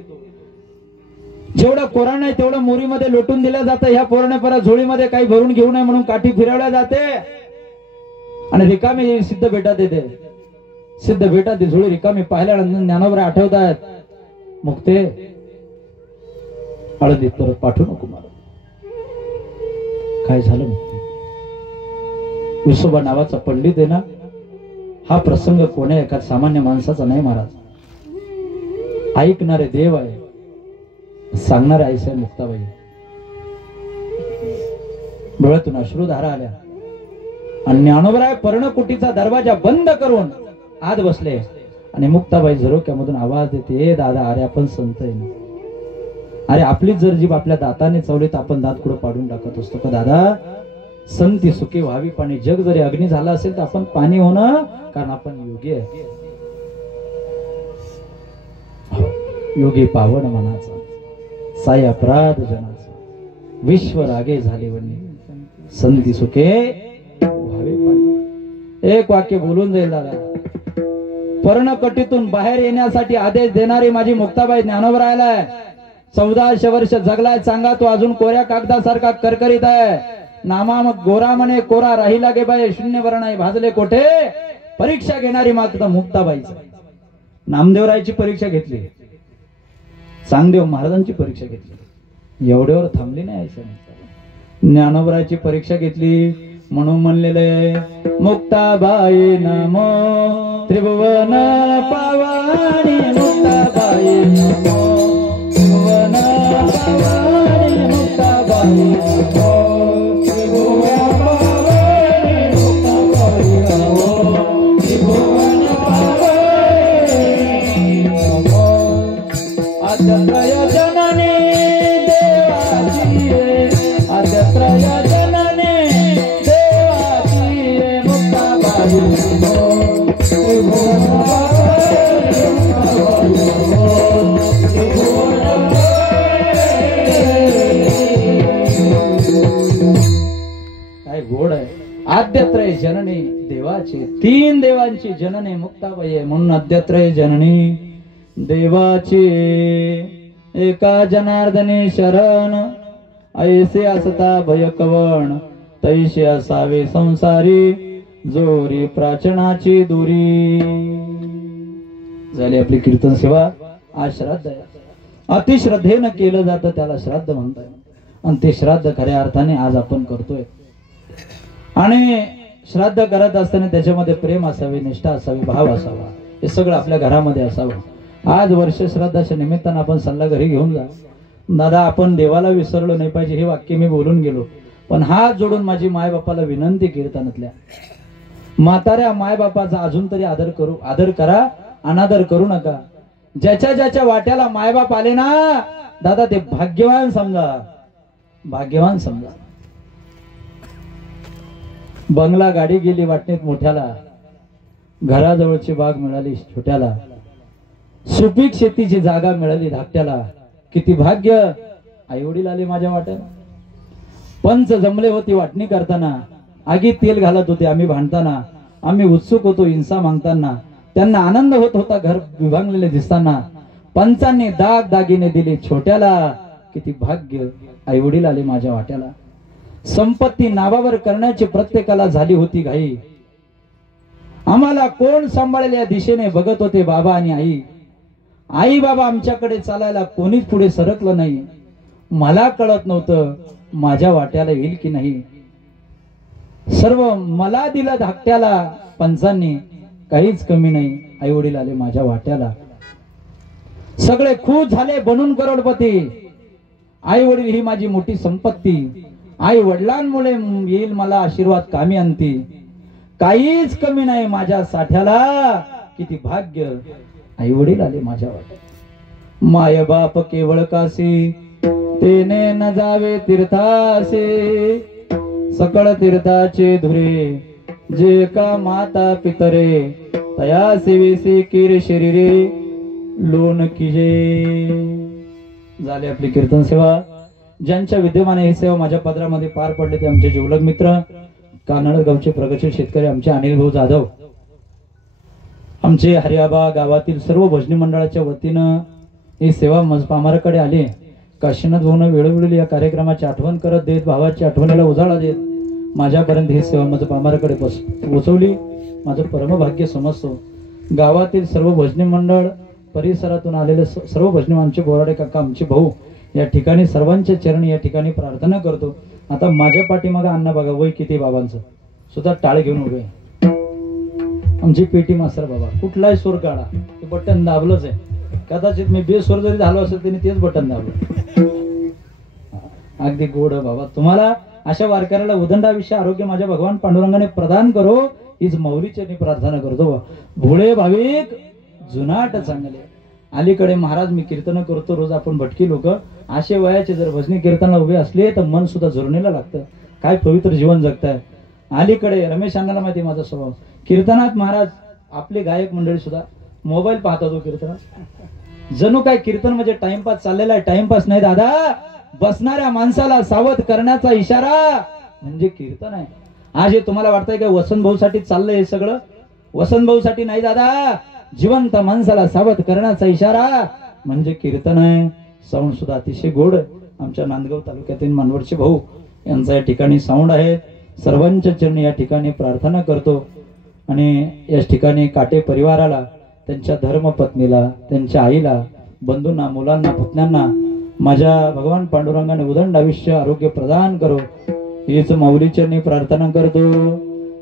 जेवढं कोरण नाही तेवढं मोरीमध्ये लोटून दिलं जातं. ह्या पोराने परत झोळीमध्ये काही भरून घेऊ नये म्हणून काठी फिरवल्या जाते आणि रिकामी सिद्ध बेटात येते. सिद्ध बेटात ती झोळी रिकामी पाहिल्यानंतर ज्ञानोबराय आठवतात, मुक्ते हळदीत परत पाठवू नको मला. काय झालं मुक्ते? विसोबा नावाचा पंडित आहे ना, हा प्रसंग कोण्या एका सामान्य माणसाचा नाही महाराज, ऐकणारे देव आहे, सांगणारे आईसाहेब मुक्ताबाई. डोळ्यातून अश्रुधारा आल्या आणि ज्ञानोबराय पर्णकुटीचा दरवाजा बंद करून आत बसले आणि मुक्ताबाई झरोक्यामधून आवाज देते, दादा अरे आपण संत आहे ना, अरे आपलीच जर जीभ आपल्या दाताने चावली तर आपण दात कुठं पाडून टाकत असतो का दादा. संती सुखी व्हावी, पाणी जग जरी अग्नी झाला असेल तर आपण पाणी होणं, कारण आपण योगी आहे. योगी पावन मनाचा, साई अपराध जनाचा, विश्व रागे झाले वनी, संती सुखे व्हावे पाणी. एक वाक्य बोलून जाईल दादा. पर्णकटीतून बाहेर येण्यासाठी आदेश देणारी माझी मुक्ताबाई ज्ञानोबरायला 1400 वर्ष जगलाय चांगा, तो अजून कोऱ्या कागदासारखा करकरीत आहे. नामा मग गोरा म्हणे कोरा राहिला गे बाई, शून्य वर्ण भाजले कोठे. परीक्षा घेणारी मात्र मुक्ताबाईच. नामदेवरायची परीक्षा घेतली, चांगदेव महाराजांची परीक्षा घेतली, एवढ्यावर थांबली नाही. ज्ञानोबरायची परीक्षा घेतली म्हणून म्हणलेले, मुक्ताबाई नमो त्रिभुवन पावानी, मुक्ताबाई नमो त्रिभुवन पावानी, मुक्ताबाई नमो त्रिभुवन पावानी, मुक्ताबाई नमो त्रिभुवन पावानी नमो. आद्यत्रय जननी देवाची, आद्यत्रय जननी देवाची, मुक्ताबाई नमो त्रिभुवन पावानी, मुक्ताबाई नमो त्रिभुवन पावानी. काय गोड आहे. आद्यत्रय जननी देवाची, 3 देवांची जननी मुक्ताबाई आहे म्हणून आद्यत्रय जननी देवाची. एका जनार्दनी शरण, ऐसे असता भय कवण, तैसे असावे संसारी, जोरी प्राचनाची दुरी. झाली आपली कीर्तन सेवा. आज श्राद्ध आहे, अतिश्रद्धेनं केलं जातं त्याला श्राद्ध म्हणतात, आणि ते श्राद्ध खऱ्या अर्थाने आज आपण करतोय. आणि श्राद्ध करत असताना त्याच्यामध्ये प्रेम असावे, निष्ठा असावी, भाव असावा, हे सगळं आपल्या घरामध्ये असावं. आज वर्ष श्राद्धाच्या निमित्तानं आपण सल्ला घरी घेऊन जा. दादा आपण देवाला विसरलो नाही पाहिजे हे वाक्य मी बोलून गेलो, पण हात जोडून माझी माय बापाला विनंती कीर्तनातल्या, म्हाताऱ्या माय बापाचा अजून तरी आदर करा, अनादर करू नका. ज्याच्या ज्याच्या वाट्याला मायबाप आले ना दादा ते भाग्यवान समजा, भाग्यवान समजा. बंगला गाडी गेली वाटणीत मोठ्याला, घराजवळची बाग मिळाली छोट्याला, सुपीक शेतीची जागा मिळाली धाकट्याला, किती भाग्य. आई वडील आले माझ्या वाट्याला, पंच जमले होती वाटणी करताना, आगीत तेल घालत होते आम्ही भांडताना, आम्ही उत्सुक होतो इंसा मागताना, त्यांना आनंद होत होता घर विभागलेले दिसताना. पंचांनी दाग दागिने दिले छोट्याला, किती भाग्य. आई वडील आले माझ्या वाट्याला. संपत्ती नावावर करण्याची प्रत्येकाला झाली होती घाई. आम्हाला कोण सांभाळेल या दिशेने बघत होते बाबा आणि आई. आई बाबा आमच्याकडे चालायला कोणीच पुढे सरकलं नाही. मला कळत नव्हतं माझ्या वाट्याला येईल की नाही. सर्व मला दिलं धाकट्याला पंचांनी, काहीच कमी नाही. आई वडील आले माझ्या वाट्याला, सगळे खुश झाले बनून करोडपती. आई वडील ही माझी मोठी संपत्ती. आई वडिलांमुळे येईल मला आशीर्वाद कामी आणती. काहीच कमी नाही माझ्या साठ्याला, किती भाग्य आई वडील आले माझ्या वाट्याला. माय बाप केवळ कासी, तेने न जावे तीर्थासे. सकळ तीर्थाचे धुरे, जे का माता पितरे. तया सेवेसे किर शरीरे, लोन किजे. झाले आपली कीर्तन सेवा. ज्यांच्या विद्यमाने ही सेवा माझ्या पदरामध्ये पार पडले ते आमचे जिवलग मित्र, कानड गावचे प्रगतशील शेतकरी आमचे अनिल भाऊ जाधव, आमचे हरिआबा गावातील सर्व भजनी मंडळाच्या वतीनं ही सेवा पामाराकडे आली. काशीनाथ भाऊन वेळोवेळी या कार्यक्रमाची आठवण करत देत, भावाची आठवणीला उजाळा देत माझ्यापर्यंत ही सेवा माझं पामाराकडे पोचवली. माझं परमभाग्य समजतो. गावातील सर्व भजनी मंडळ, परिसरातून आलेले सर्व भजनी, आमचे बोराडे काका, आमचे भाऊ, या ठिकाणी सर्वांच्या चरणी या ठिकाणी प्रार्थना करतो. आता माझ्या पाठीमागे अण्णा बघा, वय किती बाबांचं, सुद्धा टाळ घेऊन उभे. आमची पेटी मास्तर बाबा, कुठलाही सूर काढा, ते बटन दाबलंच आहे. कदाचित मी बेस्वर जरी झालो असेल त्यांनी तेच बटन दाबलं. अगदी गोड बाबा. तुम्हाला अशा वारकऱ्याला उदंड आयुष्य आरोग्य माझ्या भगवान पांडुरंगाने प्रदान करो, हीच मौलीची प्रार्थना करतो. भोळे भाविक जुनाट चांगले. अलीकडे महाराज मी कीर्तन करतो रोज, आपण भटकी लोक असे वयाचे जर भजनी कीर्तनाला उभे असले तर मन सुद्धा झुरणीला लागतं. काय पवित्र जीवन जगताय. अलीकडे रमेश अण्णाला माहिती माझा स्वभाव, कीर्तनात महाराज आपले गायक मंडळी सुद्धा मोबाईल पाहतात. कीर्तनात जणू काय कीर्तन म्हणजे टाइमपास चाललेला आहे. टाइमपास नाही दादा, बसणाऱ्या माणसाला सावध करण्याचा इशारा म्हणजे कीर्तन आहे. आज हे तुम्हाला वाटतंय का वसंत भाऊ साठी चाललंय हे सगळं? वसंत भाऊ साठी नाही दादा, जिवंत माणसाला सावध करण्याचा इशारा म्हणजे कीर्तन आहे. साऊंड सुद्धा अतिशय गोड. आमच्या नांदगाव तालुक्यातील मानवडचे भाऊ यांचा या ठिकाणी साऊंड आहे. सर्वांच्या चरणी या ठिकाणी प्रार्थना करतो. आणि या ठिकाणी काटे परिवाराला, त्यांच्या धर्मपत्नीला, त्यांच्या आईला, बंधूंना, मुलांना, पुतण्यांना माझ्या भगवान पांडुरंगाने उदंड आयुष्य आरोग्य प्रदान करो, हीच माऊलीचरणी प्रार्थना करतो.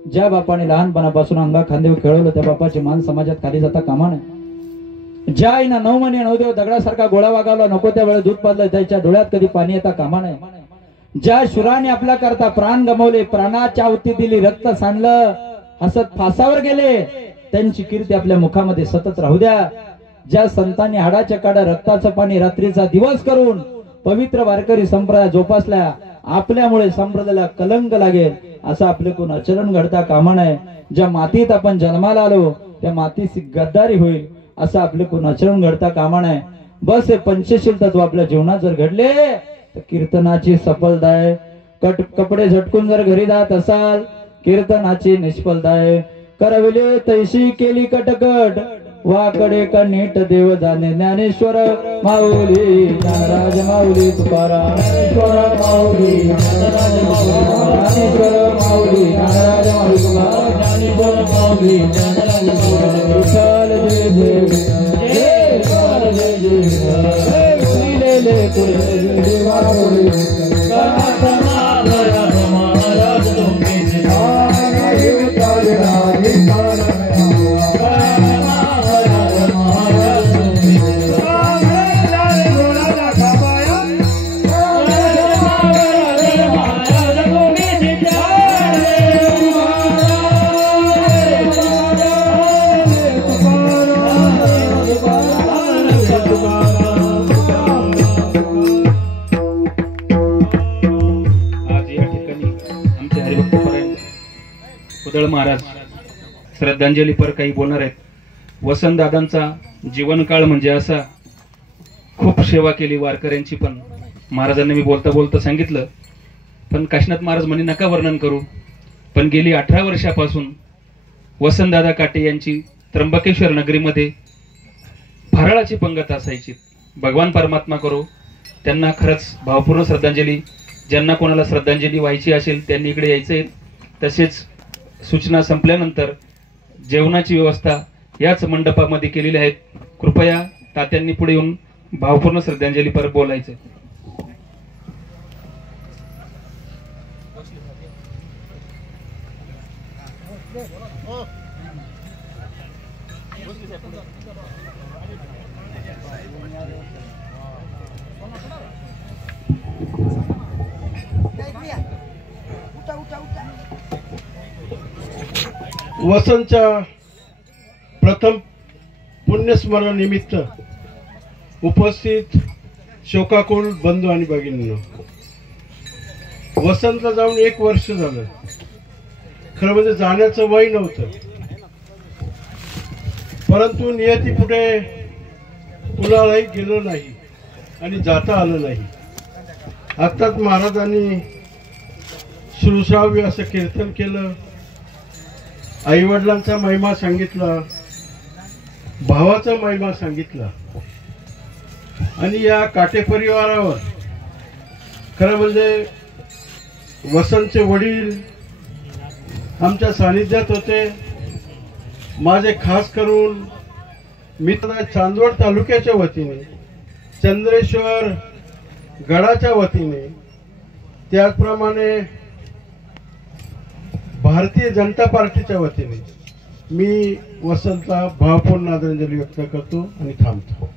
ज्या बापाने लहानपणापासून अंगा खांदेव खेळवलं त्या बापाची मान समाजात खाली जाता कामा नये. ज्या आईना 9 महिने 9 दिवस दगडासारखा गोळा वागावला, नको त्या वेळेस दूध पाजलं, त्याच्या डोळ्यात कधी पाणी येता कामा नये. ज्या शुराने आपल्या करता प्राण गमावले, प्राणाची आहुती दिली, रक्त सांडलं, हसत फासावर गेले, त्यांची कीर्ती आपल्या मुखामध्ये सतत राहू द्या. ज्या संतांनी हाडाच्या काडा रक्ताचं पाणी रात्रीचा दिवस करून पवित्र वारकरी संप्रदाय जोपासल्या, आपल्यामुळे संप्रदायाला कलंक लागेल असं आपले कोण आचरण घडता कामा नये. ज्या मातीत आपण जन्माला आलो त्या मातीची गद्दारी होईल असं आपले कोण आचरण घडता कामा नये. बस हे पंचशील तत्व आपल्या जीवनात जर घडले तर कीर्तनाची सफलता आहे. कपडे झटकून जर घरी जात असाल, कीर्तनाची निष्फलता आहे. करविले तैशी केली कटकट, वाकडे का नीट देव जाणे. ज्ञानेश्वर माऊली, ज्ञानराज माऊली तुकाराम. ज्ञानेश्वर माऊली, ज्ञानराज ज्ञानेश्वर माऊली, ज्ञानराज माऊली तुकाराम. ज्ञानेश्वर माऊली, ज्ञानराज विठ्ठल जय जय जय विठ्ठल जय जय श्रीलेले कुळे देवा कुळे महाराज तुमचे महाराज श्रद्धांजलीपर काही बोलणार आहेत. वसंत दादांचा जीवनकाळ म्हणजे असा, खूप सेवा केली वारकऱ्यांची, पण महाराजांनी मी बोलता बोलता सांगितलं, पण काशीनाथ महाराज म्हणे नका वर्णन करू. पण गेली 18 वर्षापासून वसंतदादा काटे यांची त्र्यंबकेश्वर नगरीमध्ये फराळाची पंगत असायची. भगवान परमात्मा करो त्यांना खरंच भावपूर्ण श्रद्धांजली. ज्यांना कोणाला श्रद्धांजली व्हायची असेल त्यांनी इकडे यायचंय. तसेच सूचना संपल्यानंतर जेवणाची व्यवस्था याच मंडपामध्ये केलेली आहेत. कृपया तात्यांनी पुढे येऊन भावपूर्ण श्रद्धांजली पर बोलायचं. वसंतच्या प्रथम पुण्यस्मरणानिमित्त उपस्थित शोकाकुल बंधू आणि भगिनींनो, वसंतला जाऊन 1 वर्ष झालं. खरं म्हणजे जाण्याचं वय नव्हतं, परंतु नियती पुढे कुणालाही गेलो नाही आणि जाता आलं नाही. आत्ताच महाराजांनी सुरसावी असं कीर्तन केलं, आईवडिलांचा महिमा सांगितला, भावाचा महिमा सांगितला आणि या काटे परिवारावर खरं म्हणजे वसंतचे वडील आमच्या सानिध्यात होते. माझे खास करून मित्र चांदवड तालुक्याच्या वतीने, चंद्रेश्वर गडाच्या वतीने, त्याचप्रमाणे भारतीय जनता पार्टीच्या वतीने मी वसंतला भावपूर्ण आदरांजली व्यक्त करतो आणि थांबतो.